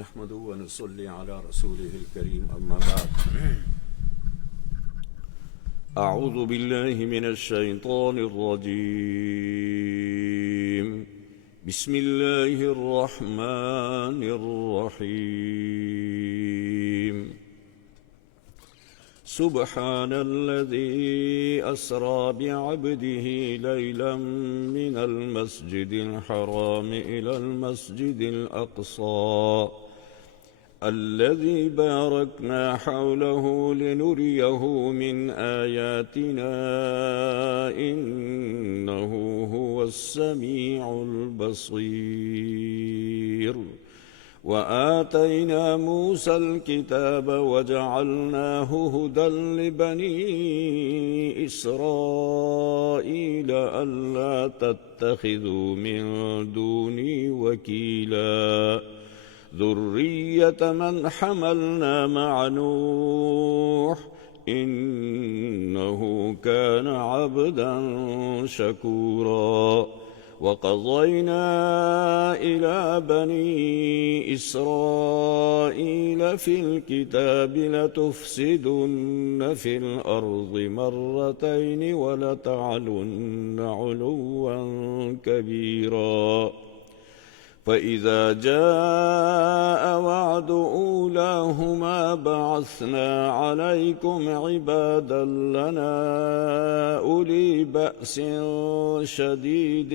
نحمده ونصلي على رسوله الكريم أما بعد أعوذ بالله من الشيطان الرجيم بسم الله الرحمن الرحيم سبحان الذي أسرى بعبده ليلا من المسجد الحرام إلى المسجد الأقصى الذي باركنا حوله لنريه من آياتنا إنه هو السميع البصير وآتينا موسى الكتاب وجعلناه هدى لبني إسرائيل ألا تتخذوا من دوني وكيلا ذرية من حملنا مع نوح إنه كان عبدا شكورا وقضينا إلى بني إسرائيل في الكتاب لتفسدن في الأرض مرتين ولتعلن علوا كبيرا فإذا جاء وعد أولاهما بعثنا عليكم عبادا لنا أولي بأس شديد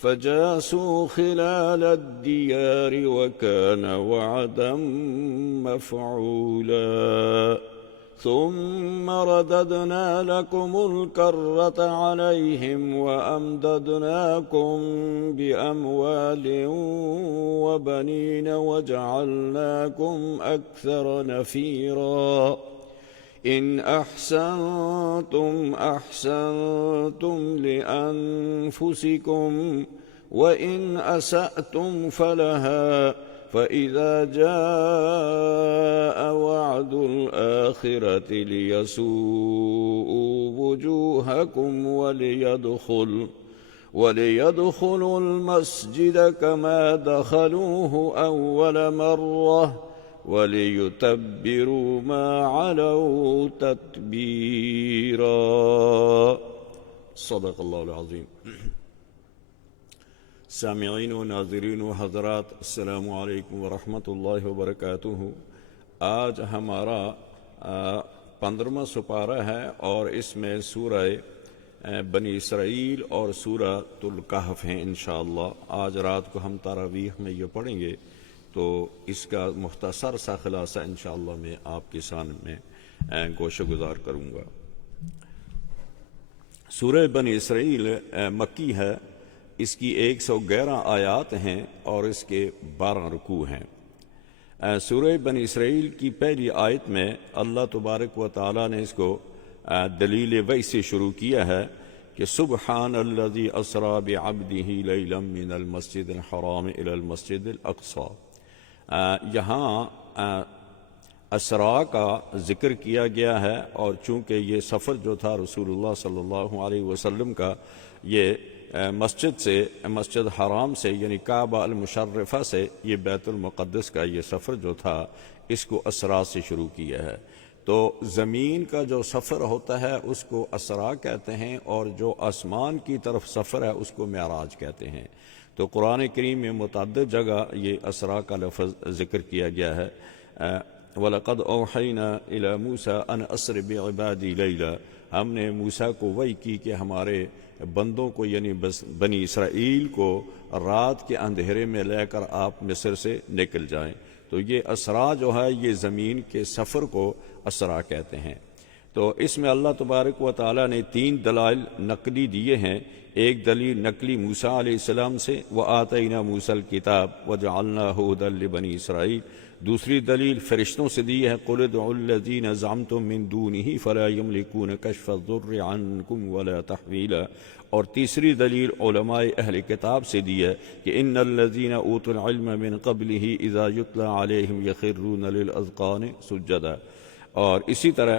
فجاسوا خلال الديار وكان وعدا مفعولا ثم رددنا لكم الكرة عليهم وأمددناكم بأموال وبنين وجعلناكم أكثر نفيرا إن أحسنتم أحسنتم لأنفسكم وإن أسأتم فلها فإذا جاء وعد الآخرة ليسوءوا وجوهكم وليدخلوا المسجد كما دخلوه أول مرة وليتبروا ما علوا تتبيرا صدق الله العظيم. سامعین و ناظرین و حضرات، السلام علیکم ورحمۃ اللہ وبرکاتہ۔ آج ہمارا 15واں سپارہ ہے اور اس میں سورہ بنی اسرائیل اور سورۃ الکہف ہیں انشاءاللہ۔ آج رات کو ہم تراویح میں یہ پڑھیں گے، تو اس کا مختصر سا خلاصہ انشاءاللہ میں آپ کے سامنے گوشہ گزار کروں گا۔ سورہ بنی اسرائیل مکی ہے، اس کی 111 آیات ہیں اور اس کے 12 رکوع ہیں۔ سورہ بنی اسرائیل کی پہلی آیت میں اللہ تبارک و تعالیٰ نے اس کو دلیل وحی سے شروع کیا ہے کہ سبحان الذی اسری بعبدہ لیلا من المسجد الحرام الی المسجد الاقصی۔ یہاں اسرا کا ذکر کیا گیا ہے، اور چونکہ یہ سفر جو تھا رسول اللہ صلی اللہ علیہ وسلم کا، یہ مسجد حرام سے یعنی کعبہ المشرفہ سے یہ بیت المقدس کا یہ سفر جو تھا، اس کو اسرا سے شروع کیا ہے۔ تو زمین کا جو سفر ہوتا ہے اس کو اسرا کہتے ہیں، اور جو آسمان کی طرف سفر ہے اس کو معراج کہتے ہیں۔ تو قرآن کریم میں متعدد جگہ یہ اسرا کا لفظ ذکر کیا گیا ہے۔ وَلَقَدْ أَوْحَيْنَا إِلَى مُوسَىٰ أَنْ أَسْرِ بِعِبَادِي لَيْلًا، ہم نے موسیٰ کو وحی کی کہ ہمارے بندوں کو یعنی بنی اسرائیل کو رات کے اندھیرے میں لے کر آپ مصر سے نکل جائیں۔ تو یہ اسرا جو ہے یہ زمین کے سفر کو اسرا کہتے ہیں۔ تو اس میں اللہ تبارک و تعالیٰ نے 3 دلائل نقلی دیے ہیں۔ ایک دلیل نقلی موسیٰ علیہ السلام سے، وَآتَيْنَا مُوسَى الْكِتَابَ وَجَعَلْنَاهُ هُدًى لِبَنِي إِسْرَائِيلَ۔ دوسری دلیل فرشتوں سے دی ہے، قُلِ ادْعُوا الَّذِينَ زَعَمْتُم مِّن دُونِهِ فَلَا يَمْلِكُونَ كَشْفَ الضُّرِّ عَنكُمْ وَلَا تَحْوِيلًا۔ اور تیسری دلیل علماء اہل کتاب سے دی ہے کہ ان الذین اوتوا العلم من قبلہ اذا یتلی علیہم یخرون للاذقان سجدا۔ اور اسی طرح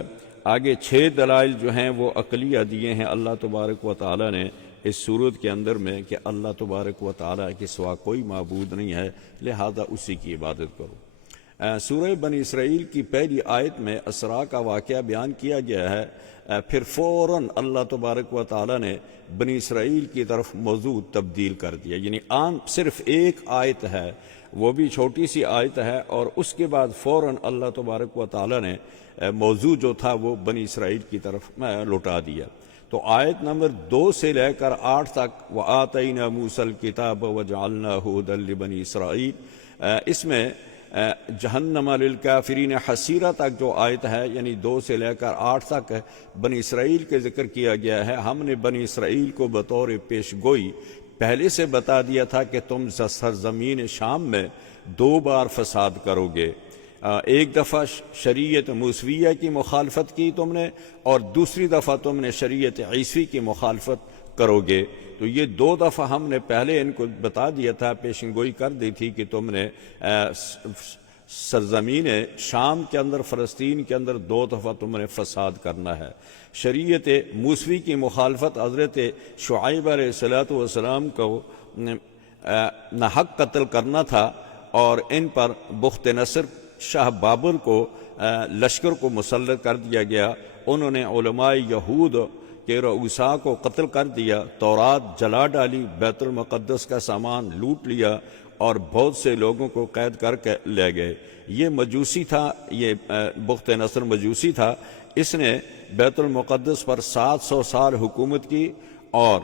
آگے 6 دلائل جو ہیں وہ عقلیہ دیے ہیں اللہ تبارک و تعالی نے اس صورت کے اندر میں کہ اللہ تبارک و تعالیٰ کے سوا کوئی معبود نہیں ہے، لہذا اسی کی عبادت کرو۔ سورہ بنی اسرائیل کی پہلی آیت میں اسراء کا واقعہ بیان کیا گیا ہے، پھر فوراً اللہ تبارک و تعالیٰ نے بنی اسرائیل کی طرف موضوع تبدیل کر دیا، یعنی عام صرف ایک آیت ہے، وہ بھی چھوٹی سی آیت ہے، اور اس کے بعد فوراً اللہ تبارک و تعالیٰ نے موضوع جو تھا وہ بنی اسرائیل کی طرف لوٹا دیا۔ تو آیت نمبر 2 سے لے کر 8 تک وَآتَيْنَا مُوسَى الْكِتَابَ وَجَعَلْنَاهُ هُدًى لِبَنِي اسرائیل، اس میں جہنم للکافرین حسیرہ تک جو آیت ہے، یعنی 2 سے لے کر 8 تک بنی اسرائیل کے ذکر کیا گیا ہے۔ ہم نے بنی اسرائیل کو بطور پیش گوئی پہلے سے بتا دیا تھا کہ تم سرزمین شام میں 2 بار فساد کرو گے، ایک دفعہ شریعت موسویہ کی مخالفت کی تم نے، اور دوسری دفعہ تم نے شریعت عیسوی کی مخالفت کرو گے۔ تو یہ 2 دفعہ ہم نے پہلے ان کو بتا دیا تھا، پیشن گوئی کر دی تھی کہ تم نے سرزمین شام کے اندر، فلسطین کے اندر 2 دفعہ تم نے فساد کرنا ہے۔ شریعت موسوی کی مخالفت حضرت شعیب علیہ السلام کو ناحق قتل کرنا تھا، اور ان پر بخت نصر شاہ بابل کو لشکر کو مسلط کر دیا گیا۔ انہوں نے علماء یہود کے رؤساء کو قتل کر دیا، تورات جلا ڈالی، بیت المقدس کا سامان لوٹ لیا، اور بہت سے لوگوں کو قید کر کے لے گئے۔ یہ مجوسی تھا، یہ بخت نصر مجوسی تھا، اس نے بیت المقدس پر 700 سال حکومت کی، اور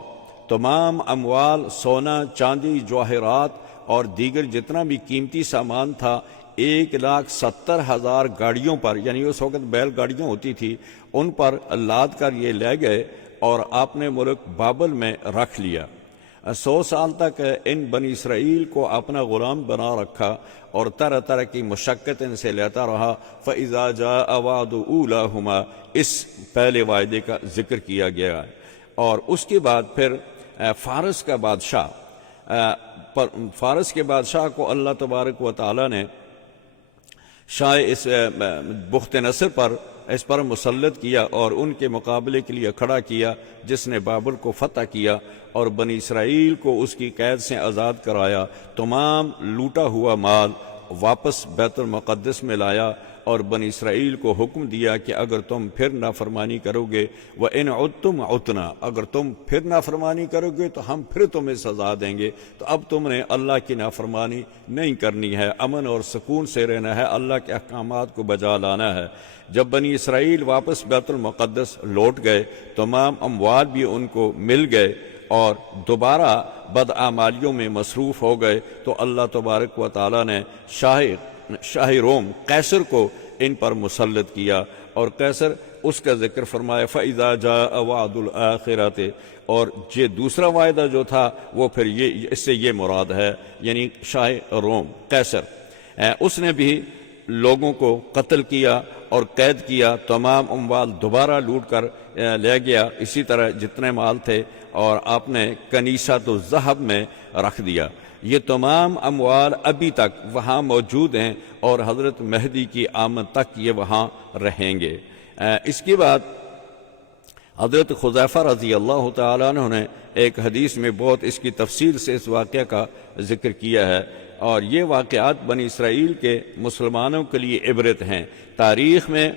تمام اموال، سونا، چاندی، جواہرات اور دیگر جتنا بھی قیمتی سامان تھا 1,70,000 گاڑیوں پر، یعنی اس وقت بیل گاڑیاں ہوتی تھی، ان پر لاد کر یہ لے گئے اور اپنے ملک بابل میں رکھ لیا۔ 100 سال تک ان بنی اسرائیل کو اپنا غلام بنا رکھا، اور طرح طرح کی مشقت ان سے لیتا رہا۔ فَإِذَا جَاءَ وَعْدُ أُولَاهُمَا، اس پہلے وعدے کا ذکر کیا گیا ہے۔ اور اس کے بعد پھر فارس کا بادشاہ کو اللہ تبارک و تعالیٰ نے شاہ اس بخت نصر پر اس پر مسلط کیا، اور ان کے مقابلے کے لیے کھڑا کیا، جس نے بابل کو فتح کیا اور بنی اسرائیل کو اس کی قید سے آزاد کرایا۔ تمام لوٹا ہوا مال واپس بیت المقدس میں لایا، اور بنی اسرائیل کو حکم دیا کہ اگر تم پھر نافرمانی کرو گے، وَإِنْ عُدْتُمْ عُدْنَا، اگر تم پھر نافرمانی کرو گے تو ہم پھر تمہیں سزا دیں گے۔ تو اب تم نے اللہ کی نافرمانی نہیں کرنی ہے، امن اور سکون سے رہنا ہے، اللہ کے احکامات کو بجا لانا ہے۔ جب بنی اسرائیل واپس بیت المقدس لوٹ گئے، تمام اموال بھی ان کو مل گئے، اور دوبارہ بدعمالیوں میں مصروف ہو گئے، تو اللہ تبارک و تعالیٰ نے شاہ روم قیصر کو ان پر مسلط کیا، اور قیصر اس کا ذکر فرمایا فَإِذَا جَاءَ وَعْدُ الْآخِرَةِ، اور یہ دوسرا وعدہ جو تھا وہ پھر اس سے یہ مراد ہے، یعنی شاہ روم قیصر، اس نے بھی لوگوں کو قتل کیا اور قید کیا، تمام اموال دوبارہ لوٹ کر لے گیا، اسی طرح جتنے مال تھے، اور آپ نے کنیسۃ الذہب میں رکھ دیا۔ یہ تمام اموال ابھی تک وہاں موجود ہیں، اور حضرت مہدی کی آمد تک یہ وہاں رہیں گے۔ اس کے بعد حضرت حذیفہ رضی اللہ تعالیٰ عنہ نے ایک حدیث میں بہت اس کی تفصیل سے اس واقعہ کا ذکر کیا ہے، اور یہ واقعات بنی اسرائیل کے مسلمانوں کے لیے عبرت ہیں۔ تاریخ میں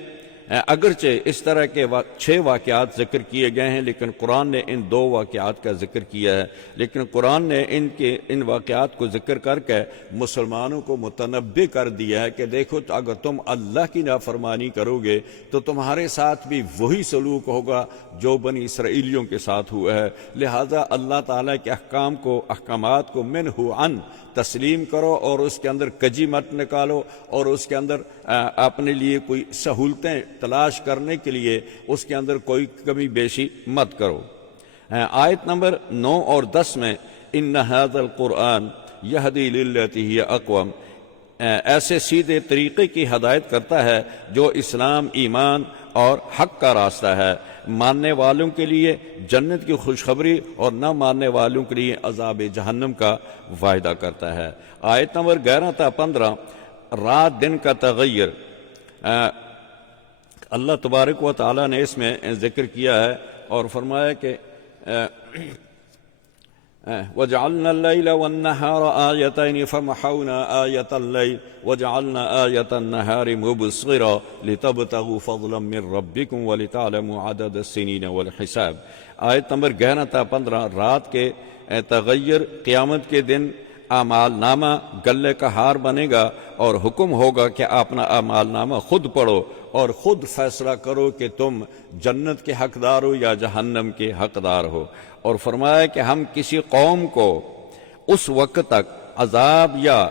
اگرچہ اس طرح کے 6 واقعات ذکر کیے گئے ہیں، لیکن قرآن نے ان 2 واقعات کا ذکر کیا ہے، لیکن قرآن نے ان واقعات کو ذکر کر کے مسلمانوں کو متنبع کر دیا ہے کہ دیکھو، اگر تم اللہ کی نافرمانی کرو گے تو تمہارے ساتھ بھی وہی سلوک ہوگا جو بنی اسرائیلیوں کے ساتھ ہوا ہے، لہذا اللہ تعالیٰ کے احکامات کو منہ عن تسلیم کرو، اور اس کے اندر کجی مت نکالو، اور اس کے اندر اپنے لیے کوئی سہولتیں تلاش کرنے کے لیے اس کے اندر کوئی کمی بیشی مت کرو۔ آیت نمبر 9 اور 10 میں ان ھذا القرآن یہدی للتی ہی اقوم، ایسے سیدھے طریقے کی ہدایت کرتا ہے جو اسلام، ایمان اور حق کا راستہ ہے، ماننے والوں کے لیے جنت کی خوشخبری اور نہ ماننے والوں کے لیے عذاب جہنم کا وعدہ کرتا ہے۔ آیت نمبر 11 تا 15 رات دن کا تغیر، اللہ تبارک و تعالیٰ نے اس میں ذکر کیا ہے اور فرمایا کہ وجعلنا الليل والنهار آيتين فمحونا آية الليل وجعلنا آية النهار مبصرا لتبتغوا فضلا من ربكم ولتعلموا عدد السنين والحساب۔ آیت نمبر 11 تا 15، رات کے تغیر قیامت کے دن اعمال نامہ گلے کا ہار بنے گا اور حکم ہوگا کہ اپنا اعمال نامہ خود پڑھو اور خود فیصلہ کرو کہ تم جنت کے حقدار ہو یا جہنم کے حقدار ہو۔ اور فرمایا کہ ہم کسی قوم کو اس وقت تک عذاب یا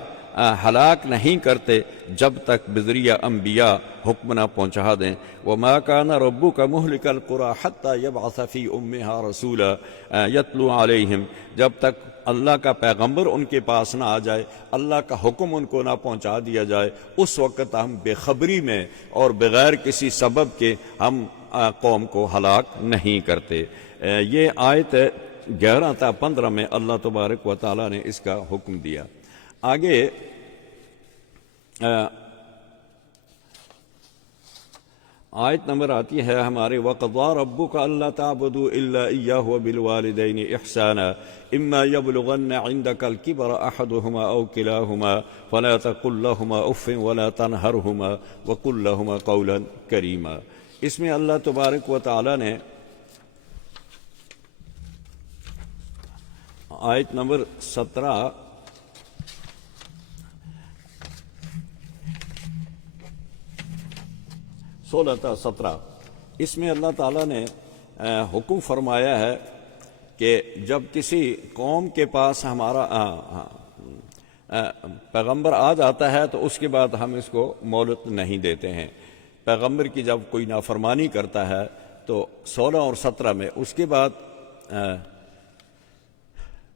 ہلاک نہیں کرتے جب تک بذریعہ انبیاء حکم نہ پہنچا دیں۔ وَمَا كَانَ رَبُّكَ مُهْلِكَ الْقُرَىٰ حَتَّىٰ يَبْعَثَ فِي أُمِّهَا رَسُولًا يَتْلُو عَلَيْهِمْ، جب تک اللہ کا پیغمبر ان کے پاس نہ آ جائے، اللہ کا حکم ان کو نہ پہنچا دیا جائے، اس وقت ہم بے خبری میں اور بغیر کسی سبب کے ہم قوم کو ہلاک نہیں کرتے۔ یہ آیت 11 تا 15 میں اللہ تبارک و تعالیٰ نے اس کا حکم دیا۔ آگے آیت نمبر آتی ہے ہمارے وَقَضَىٰ رَبُّكَ أَلَّا تَعْبُدُوا إِلَّا إِيَّاهُ وَبِالْوَالِدَيْنِ إِحْسَانًا إِمَّا يَبْلُغَنَّ عِندَكَ الْكِبَرَ أَحَدُهُمَا أَوْ كِلَاهُمَا فَلَا تَقُل لَّهُمَا أُفٍّ وَلَا تَنْهَرْهُمَا وَقُل لَّهُمَا قَوْلًا كَرِيمًا۔ اس میں اللہ تبارک و تعالیٰ نے آیت نمبر 17 16 تا 17، اس میں اللہ تعالیٰ نے حکم فرمایا ہے کہ جب کسی قوم کے پاس ہمارا پیغمبر آ جاتا ہے تو اس کے بعد ہم اس کو مہلت نہیں دیتے ہیں۔ پیغمبر کی جب کوئی نافرمانی کرتا ہے تو 16 اور 17 میں اس کے بعد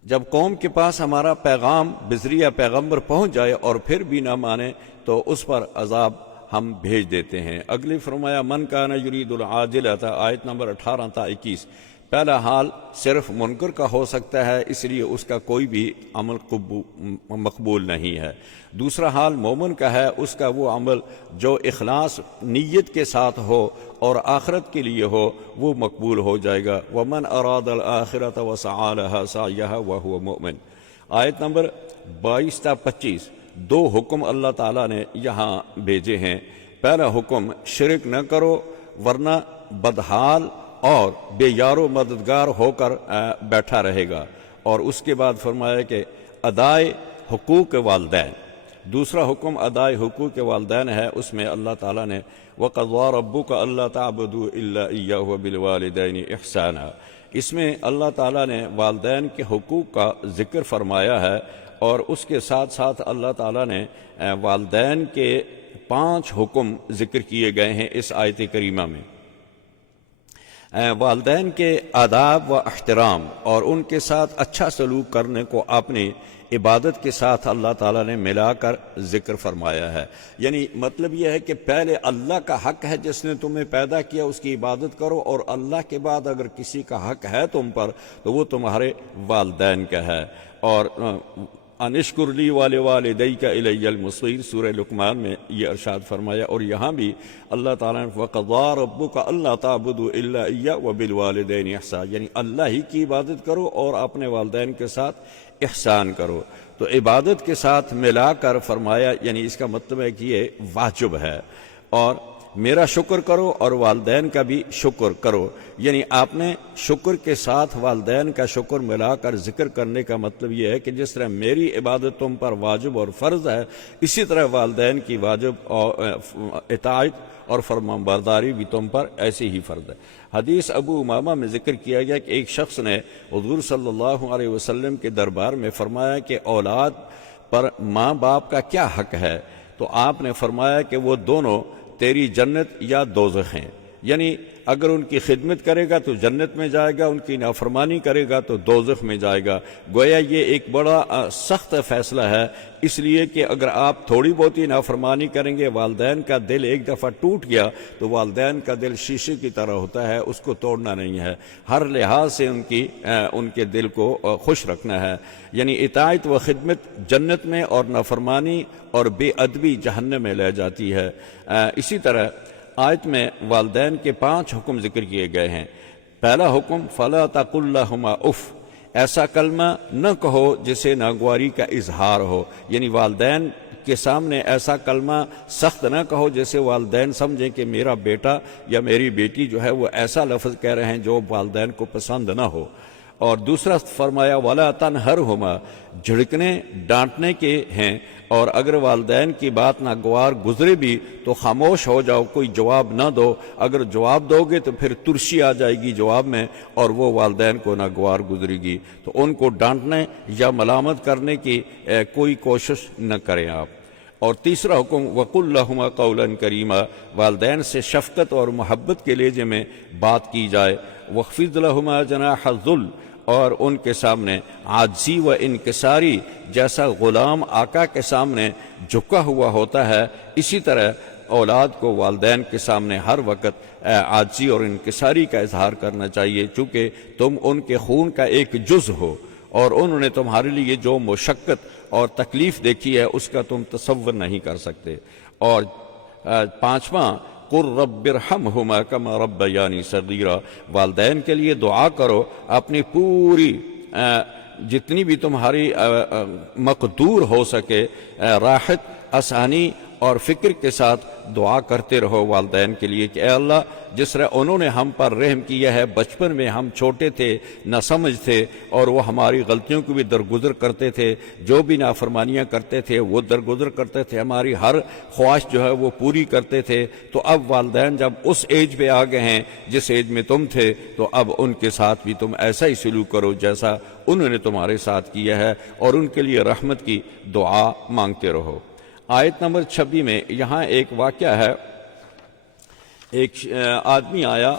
جب قوم کے پاس ہمارا پیغام بذریعہ پیغمبر پہنچ جائے اور پھر بھی نہ مانے تو اس پر عذاب ہم بھیج دیتے ہیں۔ اگلی فرمایا من کان یرید العاجلۃ، آیت نمبر 18 تا 21۔ پہلا حال صرف منکر کا ہو سکتا ہے، اس لیے اس کا کوئی بھی عمل مقبول نہیں ہے۔ دوسرا حال مومن کا ہے، اس کا وہ عمل جو اخلاص نیت کے ساتھ ہو اور آخرت کے لیے ہو وہ مقبول ہو جائے گا۔ ومن اراد الآخرۃ وسعی لها سعیها وهو مؤمن۔ آیت نمبر 22 تا 25، دو حکم اللہ تعالیٰ نے یہاں بھیجے ہیں۔ پہلا حکم شرک نہ کرو ورنہ بدحال اور بے یار و مددگار ہو کر بیٹھا رہے گا، اور اس کے بعد فرمایا کہ ادائے حقوق والدین۔ دوسرا حکم ادائے حقوق والدین ہے، اس میں اللہ تعالیٰ نے وَقَضَىٰ رَبُّكَ أَلَّا تَعْبُدُوا إِلَّا إِيَّاهُ وَبِالْوَالِدَيْنِ إِحْسَانًا۔ اس میں اللہ تعالیٰ نے والدین کے حقوق کا ذکر فرمایا ہے، اور اس کے ساتھ ساتھ اللہ تعالیٰ نے والدین کے 5 حکم ذکر کیے گئے ہیں اس آیت کریمہ میں۔ والدین کے آداب و احترام اور ان کے ساتھ اچھا سلوک کرنے کو اپنی عبادت کے ساتھ اللہ تعالیٰ نے ملا کر ذکر فرمایا ہے۔ یعنی مطلب یہ ہے کہ پہلے اللہ کا حق ہے جس نے تمہیں پیدا کیا، اس کی عبادت کرو، اور اللہ کے بعد اگر کسی کا حق ہے تم پر تو وہ تمہارے والدین کا ہے۔ اور انشکر لی ولوالدیک الی المصیر، سورہ لقمان میں یہ ارشاد فرمایا۔ اور یہاں بھی اللہ تعالیٰ نے وَقَضَىٰ رَبُّكَ أَلَّا تَعْبُدُوا إِلَّا إِيَّاهُ وَبِالْوَالِدَيْنِ إِحْسَانًا، یعنی اللہ ہی کی عبادت کرو اور اپنے والدین کے ساتھ احسان کرو۔ تو عبادت کے ساتھ ملا کر فرمایا، یعنی اس کا مطلب ہے کہ یہ واجب ہے، اور میرا شکر کرو اور والدین کا بھی شکر کرو، یعنی آپ نے شکر کے ساتھ والدین کا شکر ملا کر ذکر کرنے کا مطلب یہ ہے کہ جس طرح میری عبادت تم پر واجب اور فرض ہے، اسی طرح والدین کی واجب اور اطاعت اور فرمانبرداری بھی تم پر ایسی ہی فرض ہے۔ حدیث ابو امامہ میں ذکر کیا گیا کہ ایک شخص نے حضور صلی اللہ علیہ وسلم کے دربار میں فرمایا کہ اولاد پر ماں باپ کا کیا حق ہے؟ تو آپ نے فرمایا کہ وہ دونوں تیری جنت یا دوزخ ہیں، یعنی اگر ان کی خدمت کرے گا تو جنت میں جائے گا، ان کی نافرمانی کرے گا تو دوزخ میں جائے گا۔ گویا یہ ایک بڑا سخت فیصلہ ہے، اس لیے کہ اگر آپ تھوڑی بہت ہی نافرمانی کریں گے، والدین کا دل ایک دفعہ ٹوٹ گیا تو والدین کا دل شیشے کی طرح ہوتا ہے، اس کو توڑنا نہیں ہے، ہر لحاظ سے ان کے دل کو خوش رکھنا ہے۔ یعنی اطاعت و خدمت جنت میں اور نافرمانی اور بے ادبی جہنم میں لے جاتی ہے۔ اسی طرح آیت میں والدین کے 5 حکم ذکر کیے گئے ہیں۔ پہلا حکم فَلَا تَقُل لَّهُمَا اُف، ایسا کلمہ نہ کہو جسے ناگواری کا اظہار ہو، یعنی والدین کے سامنے ایسا کلمہ سخت نہ کہو جیسے والدین سمجھیں کہ میرا بیٹا یا میری بیٹی جو ہے وہ ایسا لفظ کہہ رہے ہیں جو والدین کو پسند نہ ہو۔ اور دوسرا فرمایا وَلَا تَنْهَرْهُمَا، جھڑکنے ڈانٹنے کے ہیں، اور اگر والدین کی بات ناگوار گزرے بھی تو خاموش ہو جاؤ، کوئی جواب نہ دو، اگر جواب دو گے تو پھر ترشی آ جائے گی جواب میں اور وہ والدین کو ناگوار گزرے گی، تو ان کو ڈانٹنے یا ملامت کرنے کی کوئی کوشش نہ کریں آپ۔ اور تیسرا حکم وَقُلْ لَهُمَا قَوْلًا كَرِيمًا، والدین سے شفقت اور محبت کے لہجے میں بات کی جائے۔ وَاخْفِضْ لَهُمَا جَنَاحَ الذُّلِّ، اور ان کے سامنے عاجزی و انکساری جیسا غلام آقا کے سامنے جھکا ہوا ہوتا ہے، اسی طرح اولاد کو والدین کے سامنے ہر وقت عاجزی اور انکساری کا اظہار کرنا چاہیے، چونکہ تم ان کے خون کا ایک جز ہو اور انہوں نے تمہارے لیے جو مشقت اور تکلیف دیکھی ہے اس کا تم تصور نہیں کر سکتے۔ اور پانچواں قُلْ رَبِّ ارْحَمْهُمَا كَمَا رَبَّيَانِي صَغِيرًا، والدین کے لیے دعا کرو، اپنی پوری جتنی بھی تمہاری مقدور ہو سکے راحت، آسانی اور فکر کے ساتھ دعا کرتے رہو والدین کے لیے کہ اے اللہ جس طرح انہوں نے ہم پر رحم کیا ہے، بچپن میں ہم چھوٹے تھے، نہ سمجھ تھے اور وہ ہماری غلطیوں کو بھی درگزر کرتے تھے، جو بھی نافرمانیاں کرتے تھے وہ درگزر کرتے تھے، ہماری ہر خواہش جو ہے وہ پوری کرتے تھے، تو اب والدین جب اس ایج پہ آ گئے ہیں جس ایج میں تم تھے، تو اب ان کے ساتھ بھی تم ایسا ہی سلوک کرو جیسا انہوں نے تمہارے ساتھ کیا ہے، اور ان کے لیے رحمت کی دعا مانگتے رہو۔ آیت نمبر 26 میں یہاں ایک واقعہ ہے، ایک آدمی آیا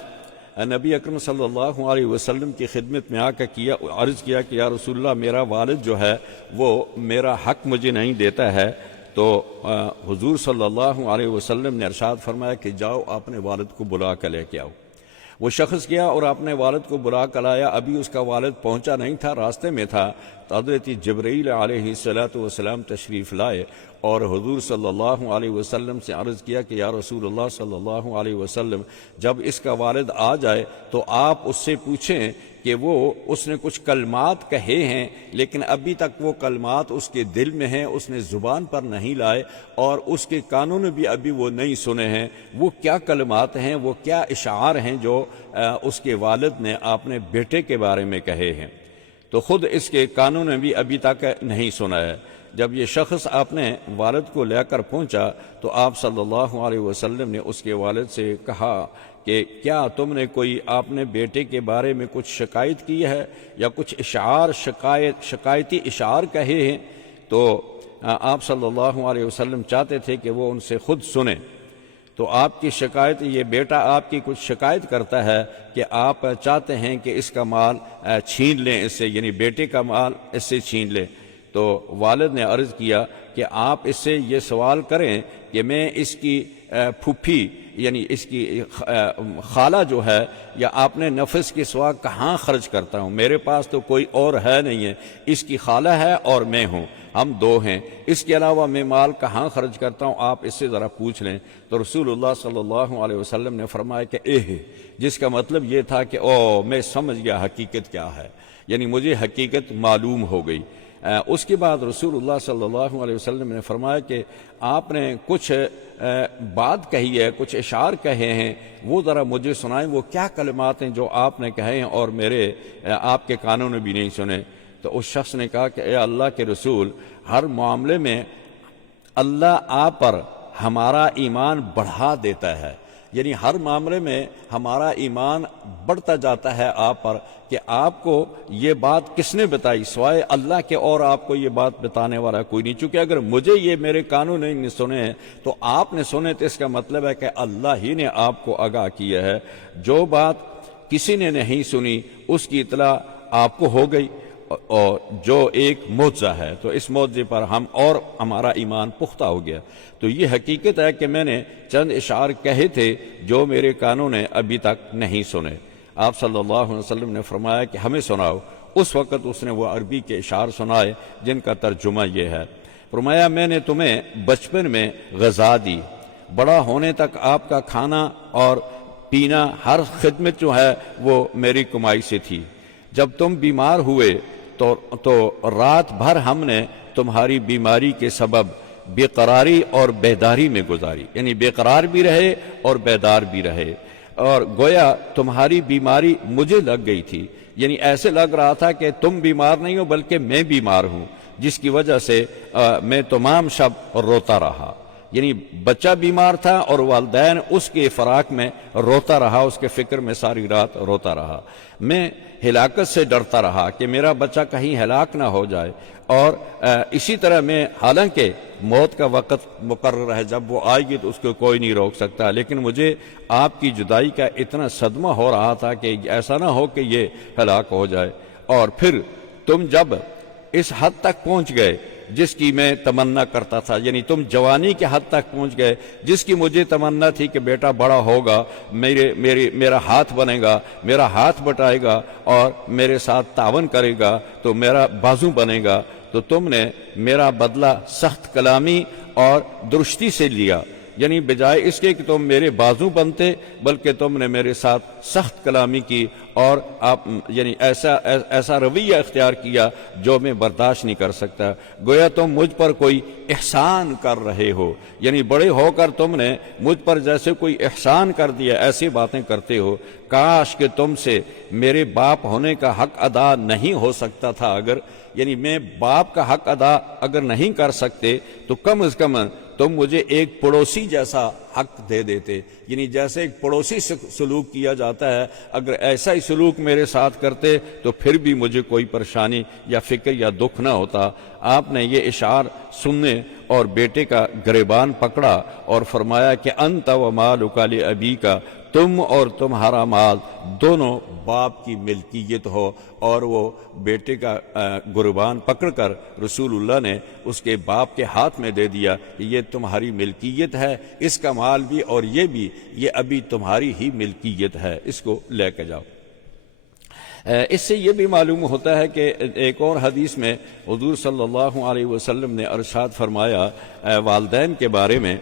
نبی اکرم صلی اللہ علیہ وسلم کی خدمت میں آ کر عرض کیا کہ یا رسول اللہ میرا والد جو ہے وہ میرا حق مجھے نہیں دیتا ہے، تو حضور صلی اللہ علیہ وسلم نے ارشاد فرمایا کہ جاؤ اپنے والد کو بلا کر لے کے آؤ۔ وہ شخص گیا اور اپنے والد کو بلا کر آیا، ابھی اس کا والد پہنچا نہیں تھا، راستے میں تھا، تو حضرت جبرائیل علیہ السلام تشریف لائے اور حضور صلی اللہ علیہ وسلم سے عرض کیا کہ یا رسول اللہ صلی اللہ علیہ وسلم جب اس کا والد آ جائے تو آپ اس سے پوچھیں کہ اس نے کچھ کلمات کہے ہیں لیکن ابھی تک وہ کلمات اس کے دل میں ہیں، اس نے زبان پر نہیں لائے اور اس کے کانوں نے بھی ابھی وہ نہیں سنے ہیں، وہ کیا کلمات ہیں، وہ کیا اشعار ہیں جو اس کے والد نے اپنے بیٹے کے بارے میں کہے ہیں، تو خود اس کے کانوں نے بھی ابھی تک نہیں سنا ہے۔ جب یہ شخص اپنے والد کو لے کر پہنچا تو آپ صلی اللہ علیہ وسلم نے اس کے والد سے کہا کہ کیا تم نے کوئی اپنے بیٹے کے بارے میں کچھ شکایت کی ہے یا کچھ شکایتی اشعار کہے ہیں؟ تو آپ صلی اللہ علیہ وسلم چاہتے تھے کہ وہ ان سے خود سنیں، تو آپ کی شکایت، یہ بیٹا آپ کی کچھ شکایت کرتا ہے کہ آپ چاہتے ہیں کہ اس کا مال چھین لیں اس سے، یعنی بیٹے کا مال اس سے چھین لیں۔ تو والد نے عرض کیا کہ آپ اس سے یہ سوال کریں کہ میں اس کی پھوپھی یعنی اس کی خالہ جو ہے یا اپنے نفس کے سوا کہاں خرچ کرتا ہوں، میرے پاس تو کوئی اور ہے نہیں ہے، اس کی خالہ ہے اور میں ہوں، ہم دو ہیں، اس کے علاوہ میں مال کہاں خرچ کرتا ہوں، آپ اس سے ذرا پوچھ لیں۔ تو رسول اللہ صلی اللہ علیہ وسلم نے فرمایا کہ جس کا مطلب یہ تھا کہ میں سمجھ گیا حقیقت کیا ہے، یعنی مجھے حقیقت معلوم ہو گئی۔ اس کے بعد رسول اللہ صلی اللہ علیہ وسلم نے فرمایا کہ آپ نے کچھ بات کہی ہے، کچھ اشعار کہے ہیں، وہ ذرا مجھے سنائیں، وہ کیا کلمات ہیں جو آپ نے کہے ہیں اور آپ کے کانوں نے بھی نہیں سنے؟ تو اس شخص نے کہا کہ اے اللہ کے رسول، ہر معاملے میں اللہ آپ پر ہمارا ایمان بڑھا دیتا ہے، یعنی ہر معاملے میں ہمارا ایمان بڑھتا جاتا ہے آپ پر، کہ آپ کو یہ بات کس نے بتائی سوائے اللہ کے، اور آپ کو یہ بات بتانے والا کوئی نہیں، چونکہ اگر مجھے یہ میرے کانوں نے سنے ہیں تو آپ نے سنے، تو اس کا مطلب ہے کہ اللہ ہی نے آپ کو آگاہ کیا ہے، جو بات کسی نے نہیں سنی اس کی اطلاع آپ کو ہو گئی، اور جو ایک معجزہ ہے، تو اس معجزے پر اور ہمارا ایمان پختہ ہو گیا۔ تو یہ حقیقت ہے کہ میں نے چند اشعار کہے تھے جو میرے کانوں نے ابھی تک نہیں سنے۔ آپ صلی اللہ علیہ وسلم نے فرمایا کہ ہمیں سناؤ۔ اس وقت اس نے وہ عربی کے اشعار سنائے جن کا ترجمہ یہ ہے۔ فرمایا میں نے تمہیں بچپن میں غذا دی، بڑا ہونے تک آپ کا کھانا اور پینا ہر خدمت جو ہے وہ میری کمائی سے تھی، جب تم بیمار ہوئے تو رات بھر ہم نے تمہاری بیماری کے سبب بے قراری اور بیداری میں گزاری، یعنی بے قرار بھی رہے اور بیدار بھی رہے، اور گویا تمہاری بیماری مجھے لگ گئی تھی، یعنی ایسے لگ رہا تھا کہ تم بیمار نہیں ہو بلکہ میں بیمار ہوں، جس کی وجہ سے میں تمام شب روتا رہا۔ یعنی بچہ بیمار تھا اور والدین اس کے فراق میں روتا رہا، اس کے فکر میں ساری رات روتا رہا۔ میں ہلاکت سے ڈرتا رہا کہ میرا بچہ کہیں ہلاک نہ ہو جائے، اور اسی طرح میں، حالانکہ موت کا وقت مقرر ہے، جب وہ آئے گی تو اس کو کوئی نہیں روک سکتا، لیکن مجھے آپ کی جدائی کا اتنا صدمہ ہو رہا تھا کہ ایسا نہ ہو کہ یہ ہلاک ہو جائے۔ اور پھر تم جب اس حد تک پہنچ گئے جس کی میں تمنا کرتا تھا، یعنی تم جوانی کے حد تک پہنچ گئے جس کی مجھے تمنا تھی کہ بیٹا بڑا ہوگا، میرا ہاتھ بنے گا، میرا ہاتھ بٹائے گا اور میرے ساتھ تعاون کرے گا تو میرا بازو بنے گا، تو تم نے میرا بدلہ سخت کلامی اور درستی سے لیا، یعنی بجائے اس کے کہ تم میرے بازو بنتے بلکہ تم نے میرے ساتھ سخت کلامی کی، اور آپ یعنی ایسا رویہ اختیار کیا جو میں برداشت نہیں کر سکتا۔ گویا تم مجھ پر کوئی احسان کر رہے ہو، یعنی بڑے ہو کر تم نے مجھ پر جیسے کوئی احسان کر دیا، ایسی باتیں کرتے ہو۔ کاش کہ تم سے میرے باپ ہونے کا حق ادا نہیں ہو سکتا تھا، اگر یعنی میں باپ کا حق ادا اگر نہیں کر سکتے تو کم از کم تم مجھے ایک پڑوسی جیسا حق دے دیتے، یعنی جیسے ایک پڑوسی سے سلوک کیا جاتا ہے، اگر ایسا ہی سلوک میرے ساتھ کرتے تو پھر بھی مجھے کوئی پریشانی یا فکر یا دکھ نہ ہوتا۔ آپ نے یہ اشعار سننے اور بیٹے کا گریبان پکڑا اور فرمایا کہ انت و مالک لابیک، تم اور تمہارا مال دونوں باپ کی ملکیت ہو، اور وہ بیٹے کا گریبان پکڑ کر رسول اللہ نے اس کے باپ کے ہاتھ میں دے دیا کہ یہ تمہاری ملکیت ہے، اس کا مال بھی اور یہ بھی، یہ ابھی تمہاری ہی ملکیت ہے، اس کو لے کے جاؤ۔ اس سے یہ بھی معلوم ہوتا ہے کہ ایک اور حدیث میں حضور صلی اللہ علیہ وسلم نے ارشاد فرمایا والدین کے بارے میں،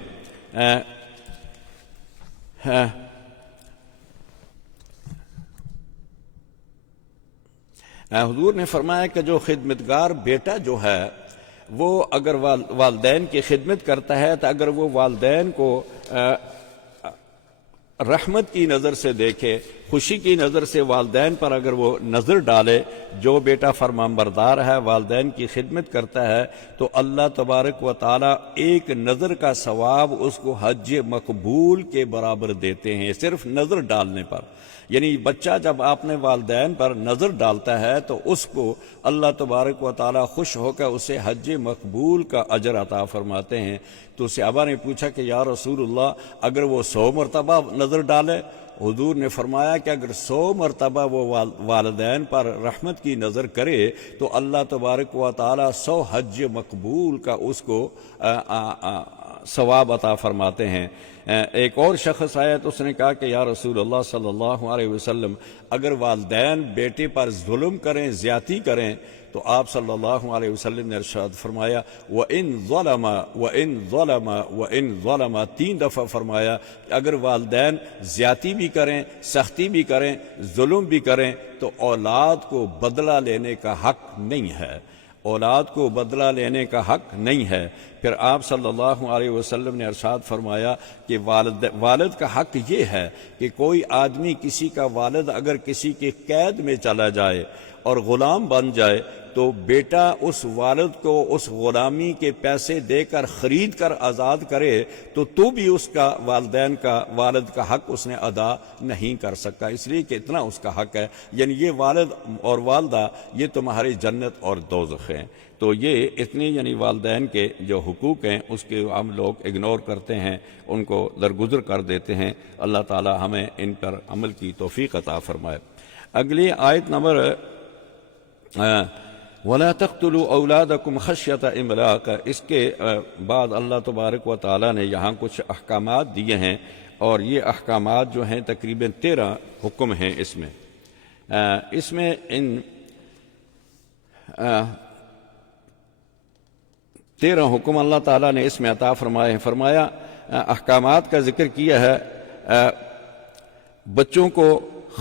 حضور نے فرمایا کہ جو خدمتگار بیٹا جو ہے وہ اگر والدین کی خدمت کرتا ہے تو اگر وہ والدین کو رحمت کی نظر سے دیکھے، خوشی کی نظر سے والدین پر اگر وہ نظر ڈالے، جو بیٹا فرمانبردار ہے، والدین کی خدمت کرتا ہے، تو اللہ تبارک و تعالی ایک نظر کا ثواب اس کو حج مقبول کے برابر دیتے ہیں، صرف نظر ڈالنے پر۔ یعنی بچہ جب اپنے والدین پر نظر ڈالتا ہے تو اس کو اللہ تبارک و تعالی خوش ہو کر اسے حج مقبول کا اجر عطا فرماتے ہیں۔ تو صحابہ نے پوچھا کہ یا رسول اللہ اگر وہ 100 مرتبہ نظر ڈالے؟ حضور نے فرمایا کہ اگر 100 مرتبہ وہ والدین پر رحمت کی نظر کرے تو اللہ تبارک و تعالی 100 حج مقبول کا اس کو ثواب عطا فرماتے ہیں۔ ایک اور شخص آیا تو اس نے کہا کہ یا رسول اللہ صلی اللہ علیہ وسلم اگر والدین بیٹے پر ظلم کریں، زیادتی کریں، تو آپ صلی اللہ علیہ وسلم نے ارشاد فرمایا وَإِن ظَلَمَ وَإِن ظَلَمَ وَإِن ظَلَمَ، 3 دفعہ فرمایا کہ اگر والدین زیادتی بھی کریں، سختی بھی کریں، ظلم بھی کریں تو اولاد کو بدلہ لینے کا حق نہیں ہے، اولاد کو بدلہ لینے کا حق نہیں ہے۔ پھر آپ صلی اللہ علیہ وسلم نے ارشاد فرمایا کہ والد کا حق یہ ہے کہ کوئی آدمی کسی کا والد اگر کسی کے قید میں چلا جائے اور غلام بن جائے تو بیٹا اس والد کو اس غلامی کے پیسے دے کر خرید کر آزاد کرے تو بھی اس کا والدین کا والد کا حق اس نے ادا نہیں کر سکا، اس لیے کہ اتنا اس کا حق ہے۔ یعنی یہ والد اور والدہ یہ تمہاری جنت اور دوزخ ہیں۔ تو یہ اتنی یعنی والدین کے جو حقوق ہیں اس کے ہم لوگ اگنور کرتے ہیں، ان کو درگزر کر دیتے ہیں۔ اللہ تعالی ہمیں ان پر عمل کی توفیق عطا فرمائے۔ اگلی آیت نمبر وَلَا تَقْتُلُوا أَوْلَادَكُمْ خَشْيَةَ إِمْلَاقٍ، اس کے بعد اللہ تبارک و تعالی نے یہاں کچھ احکامات دیے ہیں، اور یہ احکامات جو ہیں تقریباً 13 حکم ہیں اس میں ان 13 حکم اللہ تعالیٰ نے اس میں عطا فرمائے ہیں۔ فرمایا احکامات کا ذکر کیا ہے، بچوں کو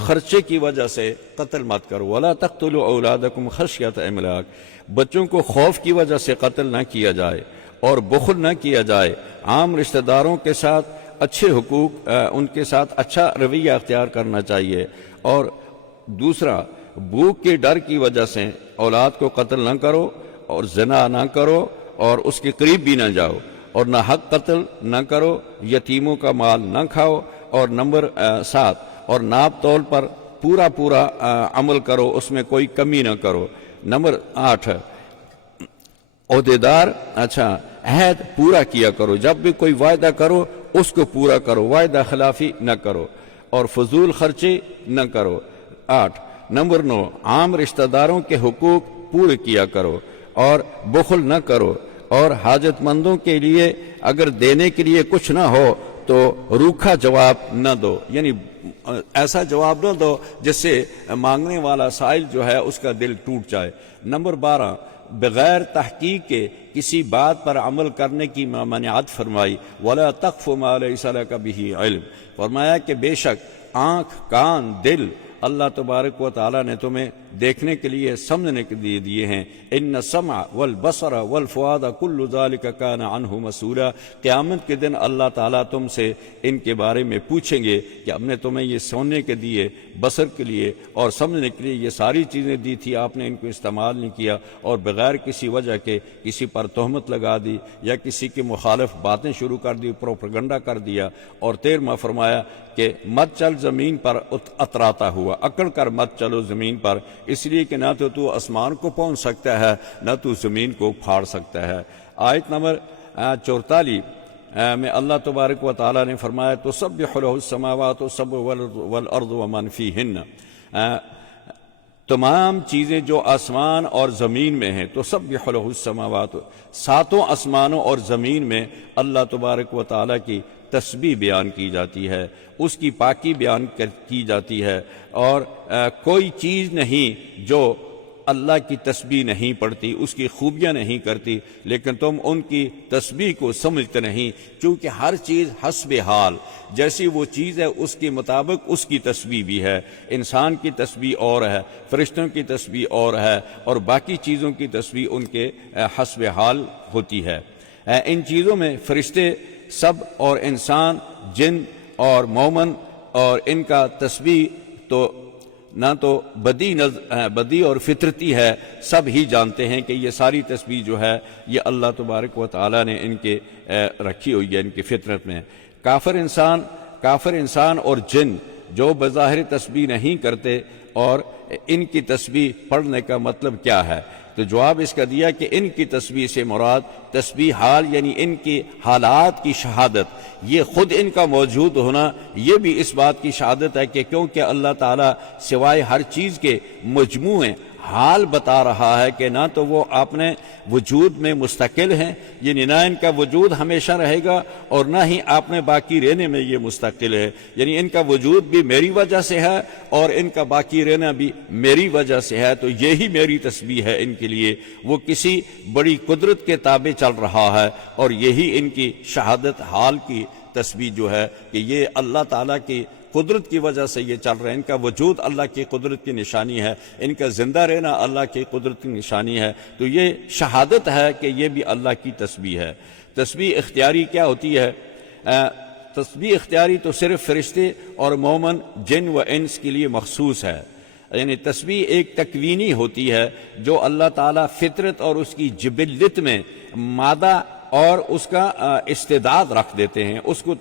خرچے کی وجہ سے قتل مت کرو۔ ولا تقتلوا اولادکم خشیۃ املاق، بچوں کو خوف کی وجہ سے قتل نہ کیا جائے اور بخل نہ کیا جائے۔ عام رشتہ داروں کے ساتھ اچھے حقوق، ان کے ساتھ اچھا رویہ اختیار کرنا چاہیے۔ اور دوسرا، بھوک کے ڈر کی وجہ سے اولاد کو قتل نہ کرو اور زنا نہ کرو اور اس کے قریب بھی نہ جاؤ، اور نہ حق قتل نہ کرو، یتیموں کا مال نہ کھاؤ۔ اور نمبر 7، اور ناپ تول پر پورا عمل کرو، اس میں کوئی کمی نہ کرو۔ نمبر 8، عہدیدار عہد پورا کیا کرو، جب بھی کوئی وعدہ کرو اس کو پورا کرو، وعدہ خلافی نہ کرو اور فضول خرچے نہ کرو۔ 8۔ نمبر 9، عام رشتہ داروں کے حقوق پورے کیا کرو اور بخل نہ کرو، اور حاجت مندوں کے لیے اگر دینے کے لیے کچھ نہ ہو تو روکھا جواب نہ دو، یعنی ایسا جواب نہ دو جس سے مانگنے والا سائل جو ہے اس کا دل ٹوٹ جائے۔ نمبر 12، بغیر تحقیق کے کسی بات پر عمل کرنے کی ممانعت فرمائی۔ وَلَا تَقْفُ مَا لَيْسَ لَكَ بِهِ عِلْم، فرمایا کہ بے شک آنکھ، کان، دل اللہ تبارک و تعالیٰ نے تمہیں دیکھنے کے لیے، سمجھنے کے لیے دیے ہیں۔ ان السمع والبصر والفؤاد کل ذلک کان عنہ مسئولا، قیامت کے دن اللہ تعالیٰ تم سے ان کے بارے میں پوچھیں گے کہ ہم نے تمہیں یہ سننے کے دیے، بصر کے لیے اور سمجھنے کے لیے یہ ساری چیزیں دی تھی، آپ نے ان کو استعمال نہیں کیا اور بغیر کسی وجہ کے کسی پر تہمت لگا دی یا کسی کے مخالف باتیں شروع کر دی، پروپیگنڈا کر دیا۔ اور 13واں فرمایا کہ مت چل زمین پر اتراتا ہوا، اکڑ کر مت چلو زمین پر، اس لیے کہ نہ تو آسمان کو پہنچ سکتا ہے نہ تو زمین کو پھاڑ سکتا ہے۔ آیت نمبر 44 میں اللہ تبارک و تعالیٰ نے فرمایا تسبح لہ السماوات السبع والارض ومن فیہن، تمام چیزیں جو آسمان اور زمین میں ہیں، تسبح لہ السماوات، ساتوں آسمانوں اور زمین میں اللہ تبارک و تعالیٰ کی تسبیح بیان کی جاتی ہے، اس کی پاکی بیان کی جاتی ہے، اور کوئی چیز نہیں جو اللہ کی تسبیح نہیں پڑھتی، اس کی خوبیاں نہیں کرتی، لیکن تم ان کی تسبیح کو سمجھتے نہیں، کیونکہ ہر چیز حسب حال، جیسی وہ چیز ہے اس کے مطابق اس کی تسبیح بھی ہے۔ انسان کی تسبیح اور ہے، فرشتوں کی تسبیح اور ہے، اور باقی چیزوں کی تسبیح ان کے حسب حال ہوتی ہے۔ ان چیزوں میں فرشتے سب اور انسان، جن اور مومن، اور ان کا تسبیح تو نہ تو بدی اور فطرتی ہے، سب ہی جانتے ہیں کہ یہ ساری تسبیح جو ہے یہ اللہ تبارک و تعالیٰ نے ان کے رکھی ہوئی ہے، ان کی فطرت میں۔ کافر انسان اور جن جو بظاہر تسبیح نہیں کرتے، اور ان کی تسبیح پڑھنے کا مطلب کیا ہے؟ تو جواب اس کا دیا کہ ان کی تسبیح سے مراد تسبیح حال، یعنی ان کی حالات کی شہادت، یہ خود ان کا موجود ہونا، یہ بھی اس بات کی شہادت ہے کہ کیونکہ اللہ تعالیٰ سوائے ہر چیز کے مجموعے حال بتا رہا ہے کہ نہ تو وہ اپنے وجود میں مستقل ہیں، یعنی نہ ان کا وجود ہمیشہ رہے گا، اور نہ ہی آپ میں باقی رہنے میں یہ مستقل ہے، یعنی ان کا وجود بھی میری وجہ سے ہے اور ان کا باقی رہنا بھی میری وجہ سے ہے۔ تو یہی میری تسبیح ہے ان کے لیے، وہ کسی بڑی قدرت کے تابع چل رہا ہے، اور یہی ان کی شہادت حال کی تسبیح جو ہے کہ یہ اللہ تعالیٰ کی قدرت کی وجہ سے یہ چل رہے ہیں، ان کا وجود اللہ کی قدرت کی نشانی ہے، ان کا زندہ رہنا اللہ کی قدرت کی نشانی ہے۔ تو یہ شہادت ہے کہ یہ بھی اللہ کی تسبیح ہے۔ تسبیح اختیاری کیا ہوتی ہے؟ تسبیح اختیاری تو صرف فرشتے اور مومن، جن و انس کے لیے مخصوص ہے، یعنی تسبیح ایک تکوینی ہوتی ہے جو اللہ تعالیٰ فطرت اور اس کی جبلت میں مادہ اور اس کا استعداد رکھ دیتے ہیں، اس کو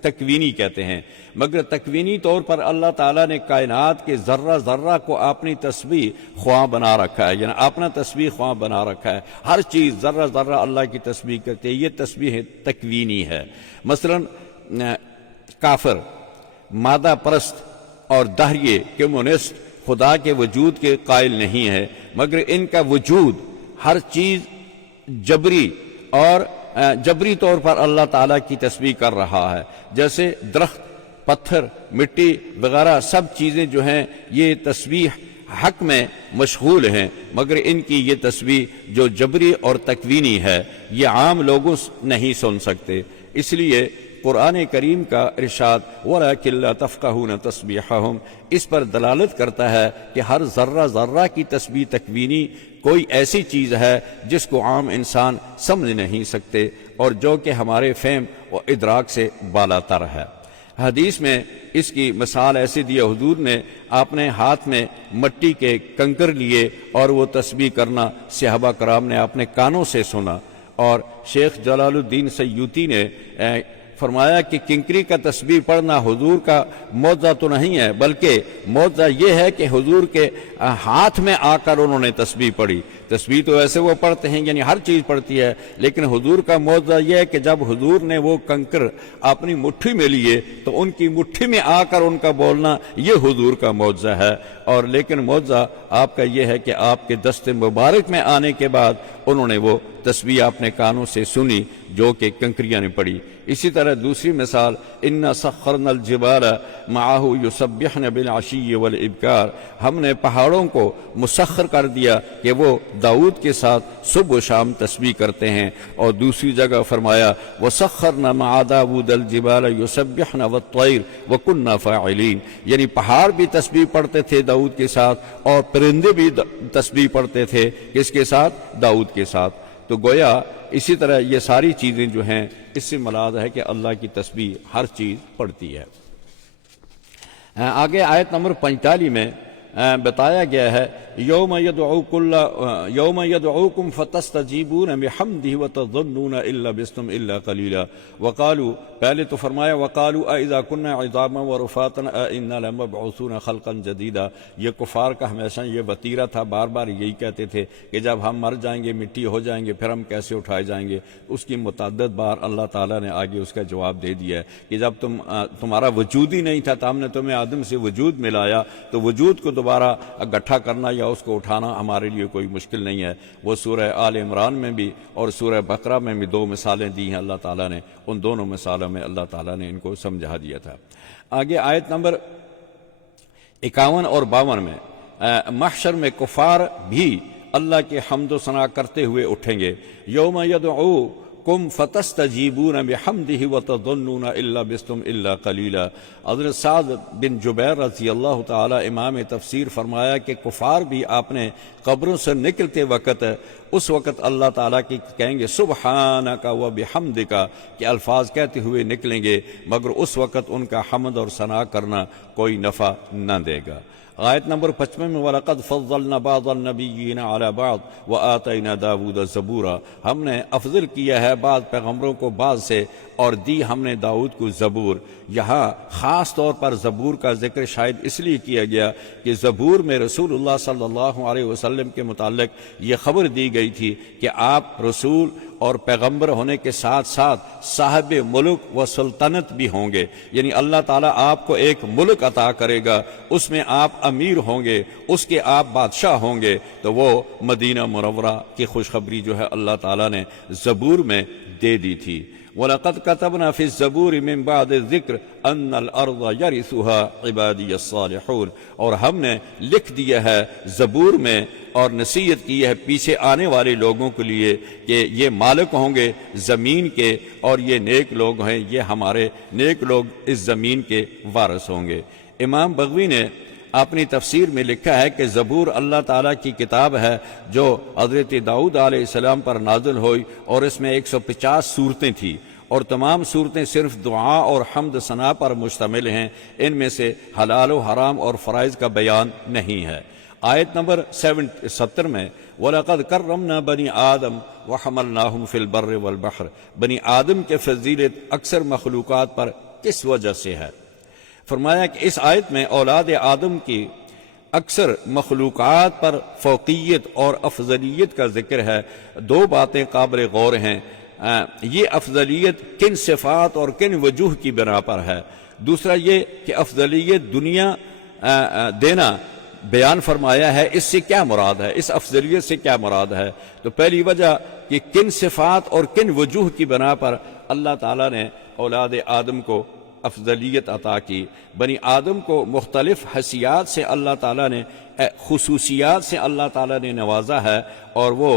تکوینی کہتے ہیں۔ مگر تکوینی طور پر اللہ تعالیٰ نے کائنات کے ذرہ ذرہ کو اپنی تسبیح خواں بنا رکھا ہے، یعنی اپنا تسبیح خواں بنا رکھا ہے، ہر چیز ذرہ ذرہ اللہ کی تسبیح کرتے ہیں، یہ تسبیح تکوینی ہے۔ مثلا کافر، مادہ پرست اور دہریے کمیونسٹ خدا کے وجود کے قائل نہیں ہے، مگر ان کا وجود ہر چیز جبری طور پر اللہ تعالیٰ کی تسبیح کر رہا ہے، جیسے درخت، پتھر، مٹی وغیرہ سب چیزیں جو ہیں یہ تسبیح حق میں مشغول ہیں، مگر ان کی یہ تسبیح جو جبری اور تکوینی ہے یہ عام لوگوں نہیں سن سکتے، اس لیے قرآن کریم کا ارشاد وَلَٰكِن لَّا تَفْقَهُونَ تَسْبِيحَهُمْ اس پر دلالت کرتا ہے کہ ہر ذرہ ذرہ کی تسبیح تکوینی کوئی ایسی چیز ہے جس کو عام انسان سمجھ نہیں سکتے اور جو کہ ہمارے فہم و ادراک سے بالا تر ہے۔ حدیث میں اس کی مثال ایسی دی، حضور نے اپنے ہاتھ میں مٹی کے کنکر لیے اور وہ تسبیح کرنا صحابہ کرام نے اپنے کانوں سے سنا، اور شیخ جلال الدین سیوطی نے فرمایا کہ کنکری کا تسبیح پڑھنا حضور کا معجزہ تو نہیں ہے، بلکہ معجزہ یہ ہے کہ حضور کے ہاتھ میں آ کر انہوں نے تسبیح پڑھی۔ تسبیح تو ایسے وہ پڑھتے ہیں، یعنی ہر چیز پڑھتی ہے، لیکن حضور کا معجزہ یہ ہے کہ جب حضور نے وہ کنکر اپنی مٹھی میں لیے تو ان کی مٹھی میں آ کر ان کا بولنا یہ حضور کا معجزہ ہے۔ اور لیکن معجزہ آپ کا یہ ہے کہ آپ کے دست مبارک میں آنے کے بعد انہوں نے وہ تسبیح اپنے کانوں سے سنی جو کہ کنکریاں نے پڑھی۔ اسی طرح دوسری مثال اِنَّا سَخَّرْنَا الْجِبَالَ مَعَهُ يُسَبِّحْنَ بِالْعَشِيِّ وَالْإِبْكَارِ ہم نے پہاڑوں کو مسخر کر دیا کہ وہ داؤد کے ساتھ صبح و شام تسبیح کرتے ہیں۔ اور دوسری جگہ فرمایا وَسَخَّرْنَا مَعَ دَاوُودَ الْجِبَالَ يُسَبِّحْنَ وَالطَّيْرَ وَكُنَّا فَاعِلِينَ یعنی پہاڑ بھی تسبیح پڑھتے تھے داؤد کے ساتھ اور پرندے بھی تسبیح پڑھتے تھے کس کے ساتھ؟ داؤد کے ساتھ۔ تو گویا اسی طرح یہ ساری چیزیں جو ہیں اس سے مراد ہے کہ اللہ کی تسبیح ہر چیز پڑھتی ہے۔ آگے آیت نمبر 45 میں بتایا گیا ہے یوم یدعوکم فتستجیبون بحمدہ وتظنون ان لبثتم الا قلیلا وقالوا پہلے تو فرمایا وقالوا اذا كنا عظاما ورفاتا انا لمبعوثون خلقا جدیدا یہ کفار کا ہمیشہ یہ وتیرہ تھا، بار بار یہی کہتے تھے کہ جب ہم مر جائیں گے مٹی ہو جائیں گے پھر ہم کیسے اٹھائے جائیں گے۔ اس کی متعدد بار اللہ تعالیٰ نے آگے اس کا جواب دے دیا ہے کہ جب تمہارا وجود ہی نہیں تھا تو ہم نے تمہیں آدم سے وجود ملایا، تو وجود کو دوبارہ اکٹھا کرنا یا اس کو اٹھانا ہمارے لیے کوئی مشکل نہیں ہے۔ وہ سورہ آل عمران میں بھی اور سورہ بقرہ میں بھی 2 مثالیں دی ہیں اللہ تعالیٰ نے، ان دونوں مثالوں میں اللہ تعالیٰ نے ان کو سمجھا دیا تھا۔ آگے آیت نمبر 51 اور 52 میں محشر میں کفار بھی اللہ کے حمد و ثنا کرتے ہوئے اٹھیں گے۔ یوم یدعوکم فتستجیبون بحمدہ وتظنون ان لبثتم الا قلیلا۔ حضرت سعد بن جبیر رضی اللہ تعالی امام تفسیر فرمایا کہ کفار بھی اپنے قبروں سے نکلتے وقت اس وقت اللہ تعالیٰ کی کہیں گے سبحانک و بحمدک کہ الفاظ کہتے ہوئے نکلیں گے، مگر اس وقت ان کا حمد اور ثنا کرنا کوئی نفع نہ دے گا۔ آیت نمبر 55 میں وَلَقَدْ فَضَّلْنَا بَعْضَ النَّبِيِّينَ عَلَى بَعْضٍ وَآتَيْنَا دَاوُودَ زَبُورًا ہم نے افضل کیا ہے بعض پیغمبروں کو بعض سے اور دی ہم نے داؤد کو زبور۔ یہاں خاص طور پر زبور کا ذکر شاید اس لیے کیا گیا کہ زبور میں رسول اللہ صلی اللہ علیہ وسلم کے متعلق یہ خبر دی گئی تھی کہ آپ رسول اور پیغمبر ہونے کے ساتھ ساتھ صاحب ملک و سلطنت بھی ہوں گے، یعنی اللہ تعالیٰ آپ کو ایک ملک عطا کرے گا، اس میں آپ امیر ہوں گے، اس کے آپ بادشاہ ہوں گے۔ تو وہ مدینہ منورہ کی خوشخبری جو ہے اللہ تعالیٰ نے زبور میں دے دی تھی۔ وَلَقَدْ كَتَبْنَا فِي الزَّبُورِ مِن بَعْدِ الذِّكْرِ أَنَّ الْأَرْضَ يَرِثُهَا عِبَادِيَ الصَّالِحُونَ اور ہم نے لکھ دیا ہے زبور میں اور نصیحت کی ہے پیچھے آنے والے لوگوں کے لیے کہ یہ مالک ہوں گے زمین کے اور یہ نیک لوگ ہیں، یہ ہمارے نیک لوگ اس زمین کے وارث ہوں گے۔ امام بغوی نے اپنی تفسیر میں لکھا ہے کہ زبور اللہ تعالیٰ کی کتاب ہے جو حضرت داؤد علیہ السلام پر نازل ہوئی اور اس میں 150 صورتیں تھیں اور تمام صورتیں صرف دعا اور حمد ثنا پر مشتمل ہیں، ان میں سے حلال و حرام اور فرائض کا بیان نہیں ہے۔ آیت نمبر 70 میں وَلَقَدْ كَرَّمْنَا بَنِي آدَمَ وَحَمَلْنَاهُمْ فِي الْبَرِّ وَالْبَحْرِ بنی آدم کے فضیلت اکثر مخلوقات پر کس وجہ سے ہے؟ فرمایا کہ اس آیت میں اولاد آدم کی اکثر مخلوقات پر فوقیت اور افضلیت کا ذکر ہے۔ 2 باتیں قابل غور ہیں، یہ افضلیت کن صفات اور کن وجوہ کی بنا پر ہے۔ دوسرا یہ کہ افضلیت دنیا دینا بیان فرمایا ہے، اس سے کیا مراد ہے، اس افضلیت سے کیا مراد ہے؟ تو پہلی وجہ کہ کن صفات اور کن وجوہ کی بنا پر اللہ تعالیٰ نے اولاد آدم کو افضلیت عطا کی۔ بنی آدم کو مختلف حیثیات سے اللہ تعالیٰ نے خصوصیات سے اللہ تعالیٰ نے نوازا ہے اور وہ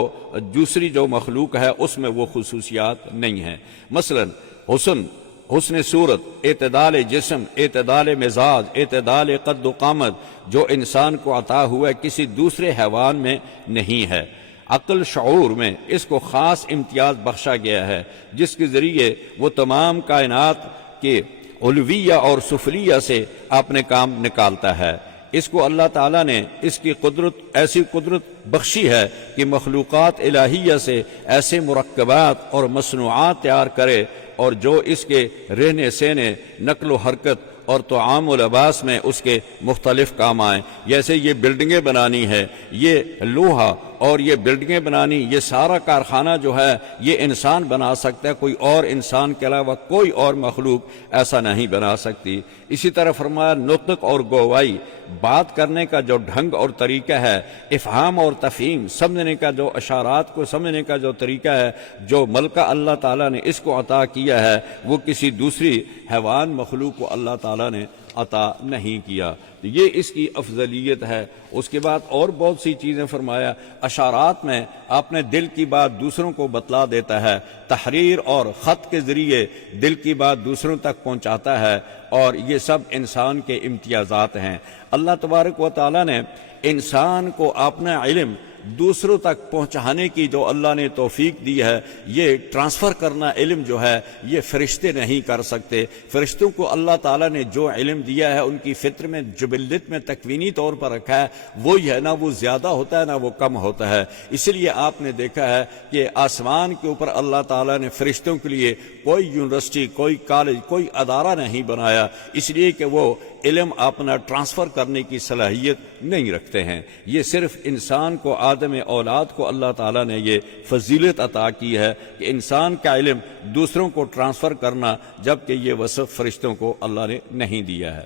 دوسری جو مخلوق ہے اس میں وہ خصوصیات نہیں ہیں۔ مثلا حسن حسن صورت، اعتدال جسم، اعتدال مزاج، اعتدال قد و قامت جو انسان کو عطا ہوا ہے کسی دوسرے حیوان میں نہیں ہے۔ عقل شعور میں اس کو خاص امتیاز بخشا گیا ہے جس کے ذریعے وہ تمام کائنات کے علویہ اور سفلیہ سے اپنے کام نکالتا ہے۔ اس کو اللہ تعالیٰ نے اس کی قدرت ایسی قدرت بخشی ہے کہ مخلوقات الہیہ سے ایسے مرکبات اور مصنوعات تیار کرے اور جو اس کے رہنے سہنے، نقل و حرکت اور طعام و لباس میں اس کے مختلف کام آئیں۔ جیسے یہ بلڈنگیں بنانی ہے، یہ لوہا اور یہ بلڈنگیں بنانی، یہ سارا کارخانہ جو ہے یہ انسان بنا سکتا ہے، کوئی اور انسان کے علاوہ کوئی اور مخلوق ایسا نہیں بنا سکتی۔ اسی طرح فرمایا نطق اور گواہی، بات کرنے کا جو ڈھنگ اور طریقہ ہے، افہام اور تفہیم، سمجھنے کا جو اشارات کو سمجھنے کا جو طریقہ ہے، جو ملکہ اللہ تعالیٰ نے اس کو عطا کیا ہے وہ کسی دوسری حیوان مخلوق کو اللہ تعالیٰ نے عطا نہیں کیا۔ یہ اس کی افضلیت ہے۔ اس کے بعد اور بہت سی چیزیں فرمایا، اشارات میں اپنے دل کی بات دوسروں کو بتلا دیتا ہے، تحریر اور خط کے ذریعے دل کی بات دوسروں تک پہنچاتا ہے، اور یہ سب انسان کے امتیازات ہیں۔ اللہ تبارک و تعالیٰ نے انسان کو اپنا علم دوسروں تک پہنچانے کی جو اللہ نے توفیق دی ہے، یہ ٹرانسفر کرنا علم جو ہے یہ فرشتے نہیں کر سکتے۔ فرشتوں کو اللہ تعالیٰ نے جو علم دیا ہے ان کی فطر میں، جبلت میں تکوینی طور پر رکھا ہے، وہی ہے، نہ وہ زیادہ ہوتا ہے نہ وہ کم ہوتا ہے۔ اس لیے آپ نے دیکھا ہے کہ آسمان کے اوپر اللہ تعالیٰ نے فرشتوں کے لیے کوئی یونیورسٹی، کوئی کالج، کوئی ادارہ نہیں بنایا، اس لیے کہ وہ علم اپنا ٹرانسفر کرنے کی صلاحیت نہیں رکھتے ہیں۔ یہ صرف انسان کو، آدم اولاد کو اللہ تعالیٰ نے یہ فضیلت عطا کی ہے کہ انسان کا علم دوسروں کو ٹرانسفر کرنا، جبکہ یہ وصف فرشتوں کو اللہ نے نہیں دیا ہے۔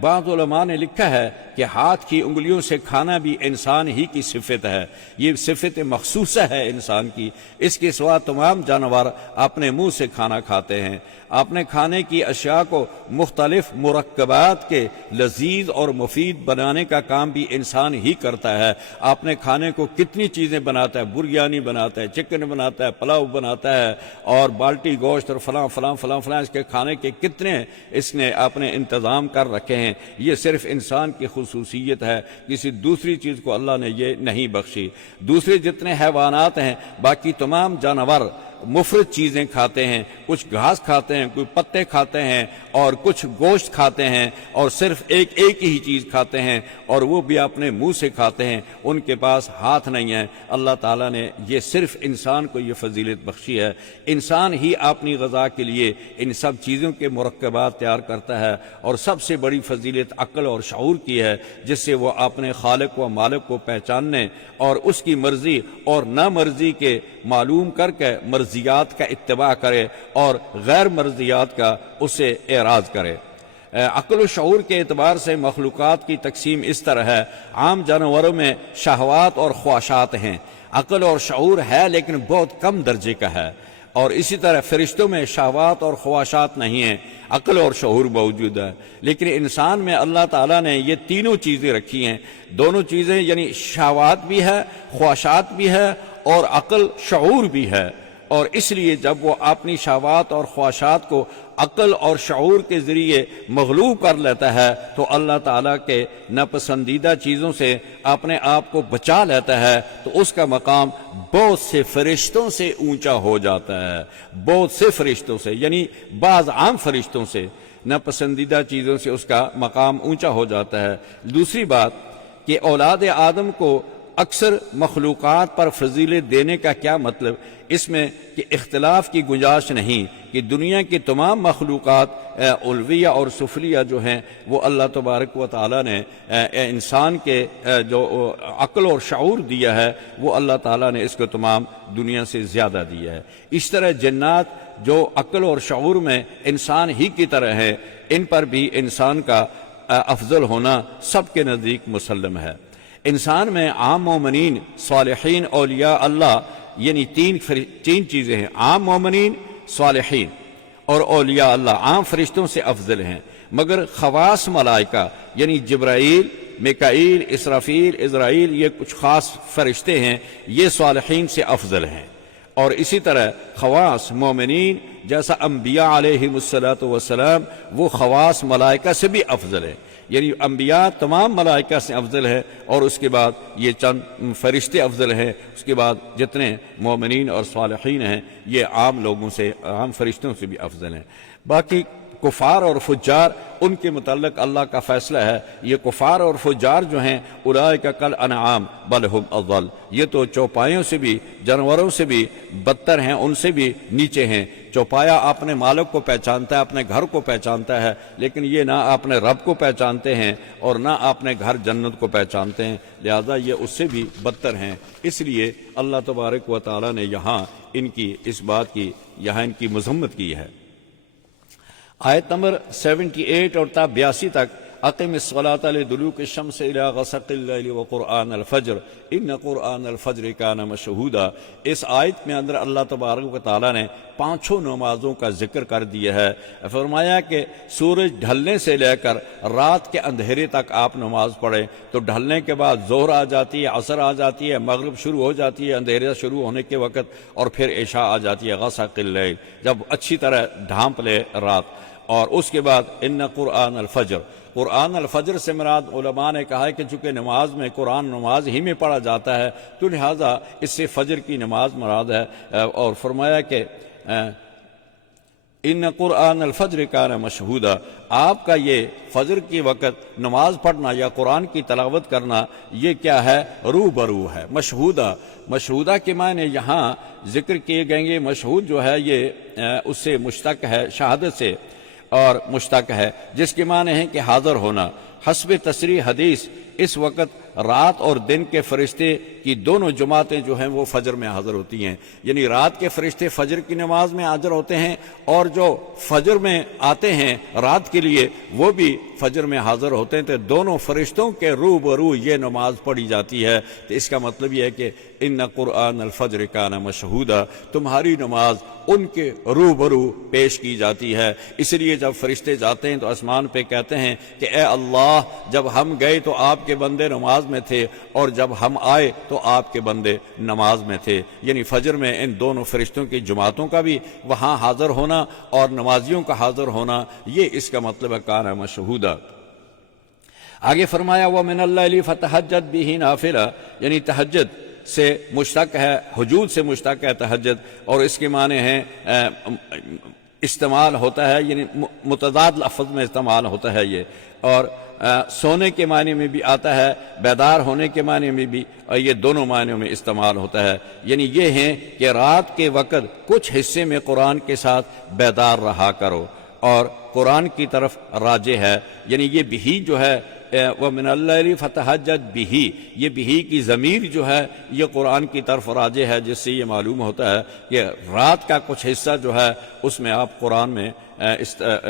بعض علماء نے لکھا ہے کہ ہاتھ کی انگلیوں سے کھانا بھی انسان ہی کی صفت ہے، یہ صفت مخصوصہ ہے انسان کی، اس کے سوا تمام جانور اپنے منہ سے کھانا کھاتے ہیں۔ اپنے کھانے کی اشیاء کو مختلف مرکبات کے لذیذ اور مفید بنانے کا کام بھی انسان ہی کرتا ہے۔ اپنے کھانے کو کتنی چیزیں بناتا ہے، بریانی بناتا ہے، چکن بناتا ہے، پلاؤ بناتا ہے، اور بالٹی گوشت اور فلاں فلاں فلاں فلاں، اس کے کھانے کے کتنے اس نے اپنے انتظام کر رکھے ہیں۔ یہ صرف انسان کی خصوصیت ہے، کسی دوسری چیز کو اللہ نے یہ نہیں بخشی۔ دوسرے جتنے حیوانات ہیں، باقی تمام جانور مفرد چیزیں کھاتے ہیں، کچھ گھاس کھاتے ہیں، کوئی پتے کھاتے ہیں، اور کچھ گوشت کھاتے ہیں، اور صرف ایک ہی چیز کھاتے ہیں، اور وہ بھی اپنے منہ سے کھاتے ہیں، ان کے پاس ہاتھ نہیں ہے۔ اللہ تعالیٰ نے یہ صرف انسان کو یہ فضیلت بخشی ہے۔ انسان ہی اپنی غذا کے لیے ان سب چیزوں کے مرکبات تیار کرتا ہے، اور سب سے بڑی فضیلت عقل اور شعور کی ہے، جس سے وہ اپنے خالق و مالک کو پہچاننے اور اس کی مرضی اور نامرضی کے معلوم کر کے مرضیات کا اتباع کرے اور غیر مرضیات کا اسے اعراض کرے۔ عقل و شعور کے اعتبار سے مخلوقات کی تقسیم اس طرح ہے، عام جانوروں میں شہوات اور خواہشات ہیں، عقل اور شعور ہے لیکن بہت کم درجے کا ہے، اور اسی طرح فرشتوں میں شہوات اور خواہشات نہیں ہیں، عقل اور شعور موجود ہے۔ لیکن انسان میں اللہ تعالیٰ نے یہ تینوں چیزیں رکھی ہیں، دونوں چیزیں یعنی شہوات بھی ہے، خواہشات بھی ہے، اور عقل شعور بھی ہے، اور اس لیے جب وہ اپنی شہوات اور خواہشات کو عقل اور شعور کے ذریعے مغلوب کر لیتا ہے تو اللہ تعالیٰ کے ناپسندیدہ چیزوں سے اپنے آپ کو بچا لیتا ہے، تو اس کا مقام بہت سے فرشتوں سے اونچا ہو جاتا ہے، بہت سے فرشتوں سے، یعنی بعض عام فرشتوں سے، ناپسندیدہ چیزوں سے اس کا مقام اونچا ہو جاتا ہے۔ دوسری بات کہ اولاد آدم کو اکثر مخلوقات پر فضیلت دینے کا کیا مطلب، اس میں کہ اختلاف کی گنجائش نہیں کہ دنیا کی تمام مخلوقات علویہ اور سفلیہ جو ہیں وہ اللہ تبارک و تعالیٰ نے انسان کے جو عقل اور شعور دیا ہے وہ اللہ تعالیٰ نے اس کو تمام دنیا سے زیادہ دیا ہے۔ اس طرح جنات جو عقل اور شعور میں انسان ہی کی طرح ہیں، ان پر بھی انسان کا افضل ہونا سب کے نزدیک مسلم ہے۔ انسان میں عام مومنین، صالحین، اولیاء اللہ، یعنی تین چیزیں ہیں، عام مومنین، صالحین اور اولیاء اللہ، عام فرشتوں سے افضل ہیں، مگر خواص ملائکہ یعنی جبرائیل، میکائیل، اسرافیل، عزرائیل، یہ کچھ خاص فرشتے ہیں، یہ صالحین سے افضل ہیں۔ اور اسی طرح خواص مومنین جیسا انبیاء علیہم الصلاۃ والسلام وہ خواص ملائکہ سے بھی افضل ہے، یعنی انبیاء تمام ملائکہ سے افضل ہے، اور اس کے بعد یہ چند فرشتے افضل ہیں، اس کے بعد جتنے مومنین اور صالحین ہیں یہ عام لوگوں سے، عام فرشتوں سے بھی افضل ہیں۔ باقی کفار اور فجار، ان کے متعلق اللہ کا فیصلہ ہے، یہ کفار اور فجار جو ہیں اولئک کالانعام بل ہم اضل، یہ تو چوپایوں سے بھی، جانوروں سے بھی بدتر ہیں، ان سے بھی نیچے ہیں۔ چوپایا اپنے مالک کو پہچانتا ہے، اپنے گھر کو پہچانتا ہے، لیکن یہ نہ اپنے رب کو پہچانتے ہیں اور نہ اپنے گھر جنت کو پہچانتے ہیں، لہذا یہ اس سے بھی بدتر ہیں۔ اس لیے اللہ تبارک و تعالیٰ نے یہاں ان کی اس بات کی، یہاں ان کی مذمت کی ہے۔ آیت نمبر 78 اور تا 82 تک، اقم الصلاۃ لدلوک الشمس الی غسق اللیل وقرآن الفجر ان قرآن الفجر کان مشہودا، اس آیت میں اندر اللہ تبارک و تعالیٰ نے پانچوں نمازوں کا ذکر کر دیا ہے۔ فرمایا کہ سورج ڈھلنے سے لے کر رات کے اندھیرے تک آپ نماز پڑھیں، تو ڈھلنے کے بعد ظہر آ جاتی ہے، عصر آ جاتی ہے، مغرب شروع ہو جاتی ہے اندھیرا شروع ہونے کے وقت، اور پھر عشاء آ جاتی ہے غسق اللیل، جب اچھی طرح ڈھانپ لے رات، اور اس کے بعد ان قرآن الفجر، قرآن الفجر سے مراد علماء نے کہا ہے کہ چونکہ نماز میں قرآن نماز ہی میں پڑھا جاتا ہے تو لہٰذا اس سے فجر کی نماز مراد ہے، اور فرمایا کہ ان قرآن الفجر کان مشہودا، آپ کا یہ فجر کی وقت نماز پڑھنا یا قرآن کی تلاوت کرنا یہ کیا ہے؟ روبرو ہے، مشہودہ۔ مشہودہ کے معنی یہاں ذکر کیے گئے گے، مشہود جو ہے یہ اس سے مشتق ہے، شہادت سے اور مشتق ہے، جس کے معنی ہیں کہ حاضر ہونا۔ حسب تصریح حدیث اس وقت رات اور دن کے فرشتے کی دونوں جماعتیں جو ہیں وہ فجر میں حاضر ہوتی ہیں، یعنی رات کے فرشتے فجر کی نماز میں حاضر ہوتے ہیں، اور جو فجر میں آتے ہیں رات کے لیے وہ بھی فجر میں حاضر ہوتے ہیں، تو دونوں فرشتوں کے روبرو یہ نماز پڑھی جاتی ہے۔ تو اس کا مطلب یہ ہے کہ ان قرآن الفجر کان مشہودا، تمہاری نماز ان کے روبرو پیش کی جاتی ہے۔ اس لیے جب فرشتے جاتے ہیں تو آسمان پہ کہتے ہیں کہ اے اللہ، جب ہم گئے تو آپ کے بندے نماز میں تھے، اور جب ہم آئے تو آپ کے بندے نماز میں تھے، یعنی فجر میں ان دونوں فرشتوں کی جماعتوں کا بھی وہاں حاضر ہونا اور نمازیوں کا حاضر ہونا، یہ اس کا مطلب ہے کان مشہودا۔ آگے فرمایا وَمِنَ اللَّيْلِ فَتَهَجَّدْ بِهِ نَافِلَةً، یعنی تہجد سے مشتق ہے، حجود سے مشتق ہے تہجد، اور اس کے معنی ہیں استعمال ہوتا ہے، یعنی متضاد لفظ میں استعمال ہوتا ہے یہ، اور سونے کے معنی میں بھی آتا ہے، بیدار ہونے کے معنی میں بھی، اور یہ دونوں معنیوں میں استعمال ہوتا ہے۔ یعنی یہ ہیں کہ رات کے وقت کچھ حصے میں قرآن کے ساتھ بیدار رہا کرو اور قرآن کی طرف راجع ہے، یعنی یہ بھی جو ہے وَمِنَ اللَّيْلِ فَتَهَجَّدْ بِهِ، یہ بھی کی ضمیر جو ہے یہ قرآن کی طرف راجع ہے، جس سے یہ معلوم ہوتا ہے کہ رات کا کچھ حصہ جو ہے اس میں آپ قرآن میں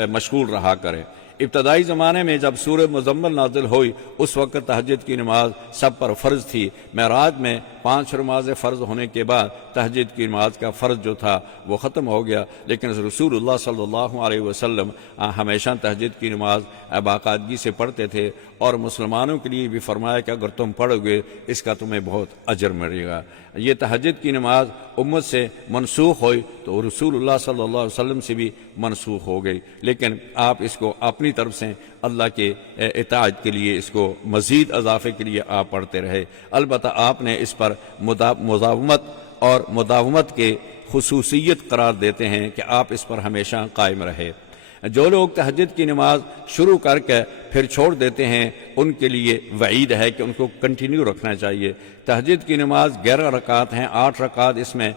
مشغول رہا کریں۔ ابتدائی زمانے میں جب سورہ مزمل نازل ہوئی اس وقت تہجد کی نماز سب پر فرض تھی۔ معراج میں 5 نمازیں فرض ہونے کے بعد تہجد کی نماز کا فرض جو تھا وہ ختم ہو گیا، لیکن رسول اللہ صلی اللہ علیہ وسلم ہمیشہ تہجد کی نماز باقاعدگی سے پڑھتے تھے، اور مسلمانوں کے لیے بھی فرمایا کہ اگر تم پڑھو گے اس کا تمہیں بہت اجر ملے گا۔ یہ تہجد کی نماز امت سے منسوخ ہوئی تو رسول اللہ صلی اللہ علیہ وسلم سے بھی منسوخ ہو گئی، لیکن آپ اس کو اپنی طرف سے اللہ کے اطاعت کے لیے، اس کو مزید اضافے کے لیے آپ پڑھتے رہے۔ البتہ آپ نے اس پر مداومت اور مداومت کے خصوصیت قرار دیتے ہیں کہ آپ اس پر ہمیشہ قائم رہے۔ جو لوگ تہجد کی نماز شروع کر کے پھر چھوڑ دیتے ہیں ان کے لیے وعید ہے کہ ان کو کنٹینیو رکھنا چاہیے۔ تہجد کی نماز 11 رکعات ہیں، 8 رکعات اس میں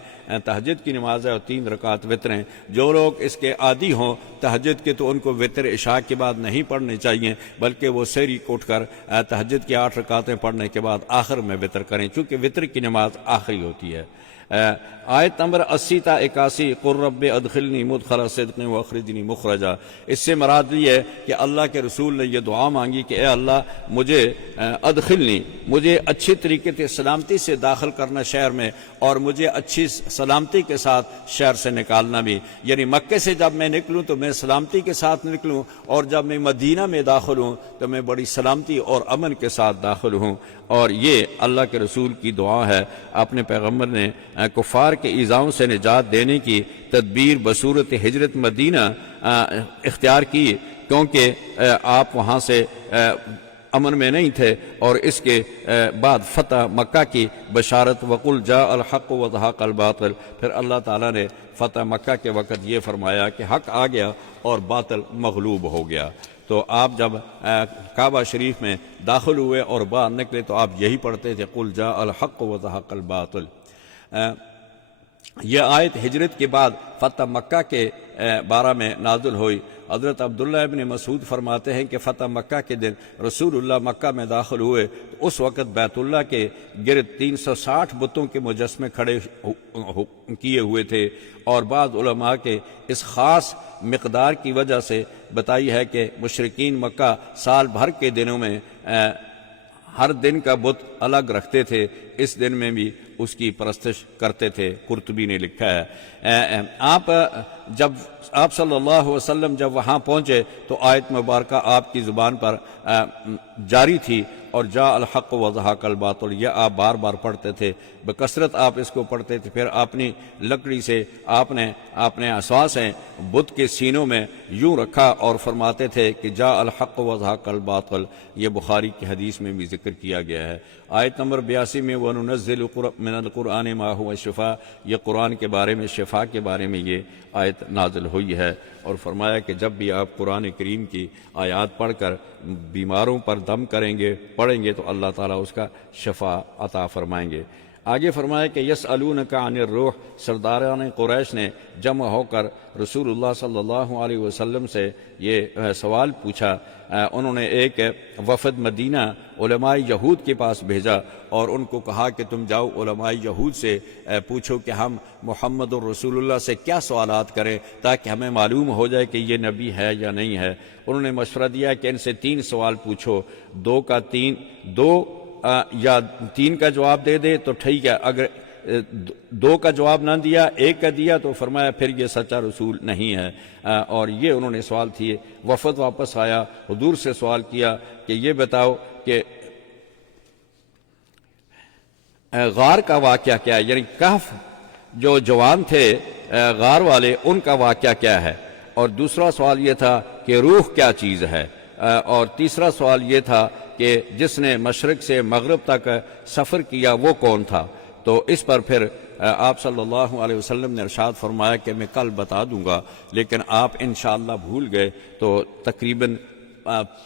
تہجد کی نماز ہے اور 3 رکعات وتر ہیں۔ جو لوگ اس کے عادی ہوں تہجد کے تو ان کو وتر عشاء کے بعد نہیں پڑھنے چاہیے، بلکہ وہ سحری کو اٹھ کر تہجد کی 8 رکعتیں پڑھنے کے بعد آخر میں وتر کریں، چونکہ وتر کی نماز آخری ہوتی ہے۔ آیت نمبر 80 تا 81 قُلْ رَبِّ أَدْخِلْنِي مُدْخَلَ صِدْقٍ وَأَخْرِجْنِي مُخْرَجًا، اس سے مراد یہ ہے کہ اللہ کے رسول نے یہ دعا مانگی کہ اے اللہ مجھے ادخلنی، مجھے اچھی طریقے سے سلامتی سے داخل کرنا شہر میں، اور مجھے اچھی سلامتی کے ساتھ شہر سے نکالنا بھی، یعنی مکے سے جب میں نکلوں تو میں سلامتی کے ساتھ نکلوں، اور جب میں مدینہ میں داخل ہوں تو میں بڑی سلامتی اور امن کے ساتھ داخل ہوں۔ اور یہ اللہ کے رسول کی دعا ہے، اپنے پیغمبر نے کفار کے ایذاؤں سے نجات دینے کی تدبیر بصورت ہجرت مدینہ اختیار کی، کیونکہ آپ وہاں سے امن میں نہیں تھے، اور اس کے بعد فتح مکہ کی بشارت وقل جاء الحق وزهق الباطل، پھر اللہ تعالیٰ نے فتح مکہ کے وقت یہ فرمایا کہ حق آ گیا اور باطل مغلوب ہو گیا۔ تو آپ جب کعبہ شریف میں داخل ہوئے اور باہر نکلے تو آپ یہی پڑھتے تھے قل جاء الحق وزهق الباطل۔ یہ آیت ہجرت کے بعد فتح مکہ کے بارے میں نازل ہوئی۔ حضرت عبداللہ ابن مسعود فرماتے ہیں کہ فتح مکہ کے دن رسول اللہ مکہ میں داخل ہوئے تو اس وقت بیت اللہ کے گرد 360 بتوں کے مجسمے کھڑے کیے ہوئے تھے، اور بعض علماء کے اس خاص مقدار کی وجہ سے بتائی ہے کہ مشرکین مکہ سال بھر کے دنوں میں ہر دن کا بت الگ رکھتے تھے، اس دن میں بھی اس کی پرستش کرتے تھے۔ قرطبی نے لکھا ہے آپ صلی اللہ علیہ وسلم جب وہاں پہنچے تو آیت مبارکہ آپ کی زبان پر جاری تھی، اور جاء الحق وزهق الباطل یہ آپ بار بار پڑھتے تھے، بکثرت آپ اس کو پڑھتے تھے۔ پھر اپنی لکڑی سے آپ نے اپنے اسواسیں بت کے سینوں میں یوں رکھا اور فرماتے تھے کہ جاء الحق وزهق الباطل، یہ بخاری کی حدیث میں بھی ذکر کیا گیا ہے۔ آیت نمبر 82 میں وَنُنَزِّلُ مِنَ الْقُرْآنِ مَا هُوَ شِفَاء، یہ قرآن کے بارے میں، شفا کے بارے میں یہ آیت نازل ہوئی ہے، اور فرمایا کہ جب بھی آپ قرآن کریم کی آیات پڑھ کر بیماروں پر دم کریں گے، پڑھیں گے، تو اللہ تعالیٰ اس کا شفا عطا فرمائیں گے۔ آگے فرمایا کہ یسألونک عن الروح، سرداران قریش نے جمع ہو کر رسول اللہ صلی اللہ علیہ وسلم سے یہ سوال پوچھا۔ انہوں نے ایک وفد مدینہ علماء یہود کے پاس بھیجا اور ان کو کہا کہ تم جاؤ علماء یہود سے پوچھو کہ ہم محمد الرسول اللہ سے کیا سوالات کریں تاکہ ہمیں معلوم ہو جائے کہ یہ نبی ہے یا نہیں ہے۔ انہوں نے مشورہ دیا کہ ان سے 3 سوال پوچھو، 2 یا 3 کا جواب دے دے تو ٹھیک ہے، اگر 2 کا جواب نہ دیا، 1 کا دیا تو فرمایا پھر یہ سچا رسول نہیں ہے۔ اور یہ انہوں نے سوال کیے۔ وفد واپس آیا، حضور سے سوال کیا کہ یہ بتاؤ کہ غار کا واقعہ کیا ہے، یعنی کہف جو جوان تھے غار والے ان کا واقعہ کیا ہے، اور دوسرا سوال یہ تھا کہ روح کیا چیز ہے، اور تیسرا سوال یہ تھا کہ جس نے مشرق سے مغرب تک سفر کیا وہ کون تھا۔ تو اس پر پھر آپ صلی اللہ علیہ وسلم نے ارشاد فرمایا کہ میں کل بتا دوں گا، لیکن آپ انشاءاللہ بھول گئے۔ تو تقریباً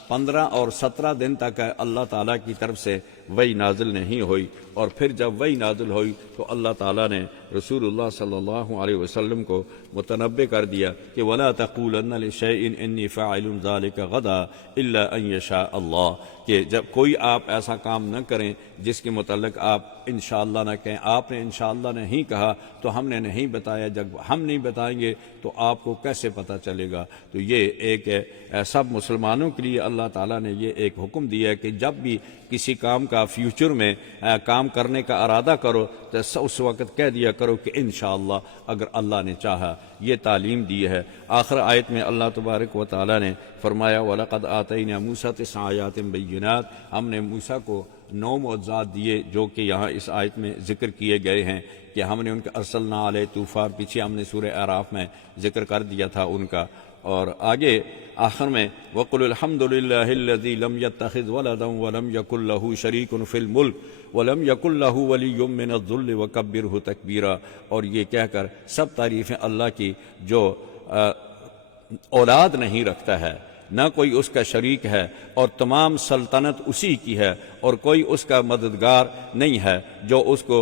15 اور 17 دن تک اللہ تعالیٰ کی طرف سے وحی نازل نہیں ہوئی، اور پھر جب وحی نازل ہوئی تو اللہ تعالیٰ نے رسول اللہ صلی اللہ علیہ وسلم کو متنبع کر دیا کہ وَلَا تَقُولَنَّ لِشَيْءٍ إِنِّي فَاعِلٌ ذَلِكَ غَدًا إِلَّا أَن يَشَاءَ اللَّهُ، کہ جب کوئی آپ ایسا کام نہ کریں جس کے متعلق آپ انشاءاللہ نہ کہیں۔ آپ نے انشاءاللہ نہیں کہا تو ہم نے نہیں بتایا، جب ہم نہیں بتائیں گے تو آپ کو کیسے پتہ چلے گا۔ تو یہ ایک سب مسلمانوں کے لیے اللہ تعالیٰ نے یہ ایک حکم دیا ہے کہ جب بھی کسی کام کا فیوچر میں کام کرنے کا ارادہ کرو تو اس وقت کہہ دیا کرو کہ انشاءاللہ اگر اللہ نے چاہا۔ یہ تعلیم دی ہے۔ آخر آیت میں اللہ تبارک و تعالیٰ نے فرمایا وَلَقَدْ آتَيْنَا مُوسَىٰ 9 آیات بینات، ہم نے موسیٰ کو 9 معجزات دیے جو کہ یہاں اس آیت میں ذکر کیے گئے ہیں کہ ہم نے ان کا ارسلنا علیہ طوفان، پیچھے ہم نے سورہ اعراف میں ذکر کر دیا تھا ان کا۔ اور آگے آخر میں وَقُلِ الْحَمْدُ لِلَّهِ الَّذِي لَمْ يَتَّخِذْ وَلَدًا وَلَمْ يَكُنْ لَهُ شَرِيكٌ فِي الْمُلْكِ وَلَمْ يَكُنْ لَهُ وَلِيٌّ مِّنَ الذُّلِّ وَكَبِّرْهُ تَكْبِيرًا، اور یہ کہہ کر سب تعریفیں اللہ کی جو اولاد نہیں رکھتا ہے، نہ کوئی اس کا شریک ہے، اور تمام سلطنت اسی کی ہے، اور کوئی اس کا مددگار نہیں ہے جو اس کو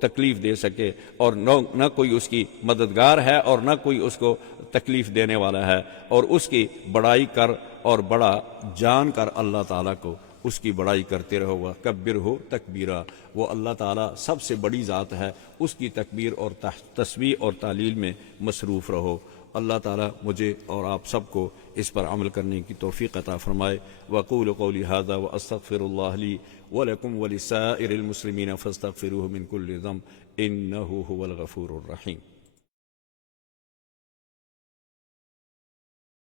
تکلیف دے سکے، اور نہ کوئی اس کی مددگار ہے اور نہ کوئی اس کو تکلیف دینے والا ہے، اور اس کی بڑائی کر اور بڑا جان کر اللہ تعالیٰ کو اس کی بڑائی کرتے رہو گا۔ کبر ہو تکبیرہ، وہ اللہ تعالیٰ سب سے بڑی ذات ہے، اس کی تکبیر اور تسبیح اور تعلیل میں مصروف رہو۔ اللہ تعالیٰ مجھے اور آپ سب کو اس پر عمل کرنے کی توفیق عطا فرمائے۔ وَقُولُ قَوْلِي هَذَا وَأَسْتَغْفِرُ اللَّهَ لِي وَلَكُمْ وَلِسَائِرِ الْمُسْلِمِينَ فَاسْتَغْفِرُوهُ مِنْ كُلِّ ذَنْبٍ إِنَّهُ هُوَ الْغَفُورُ الرَّحِيمُ۔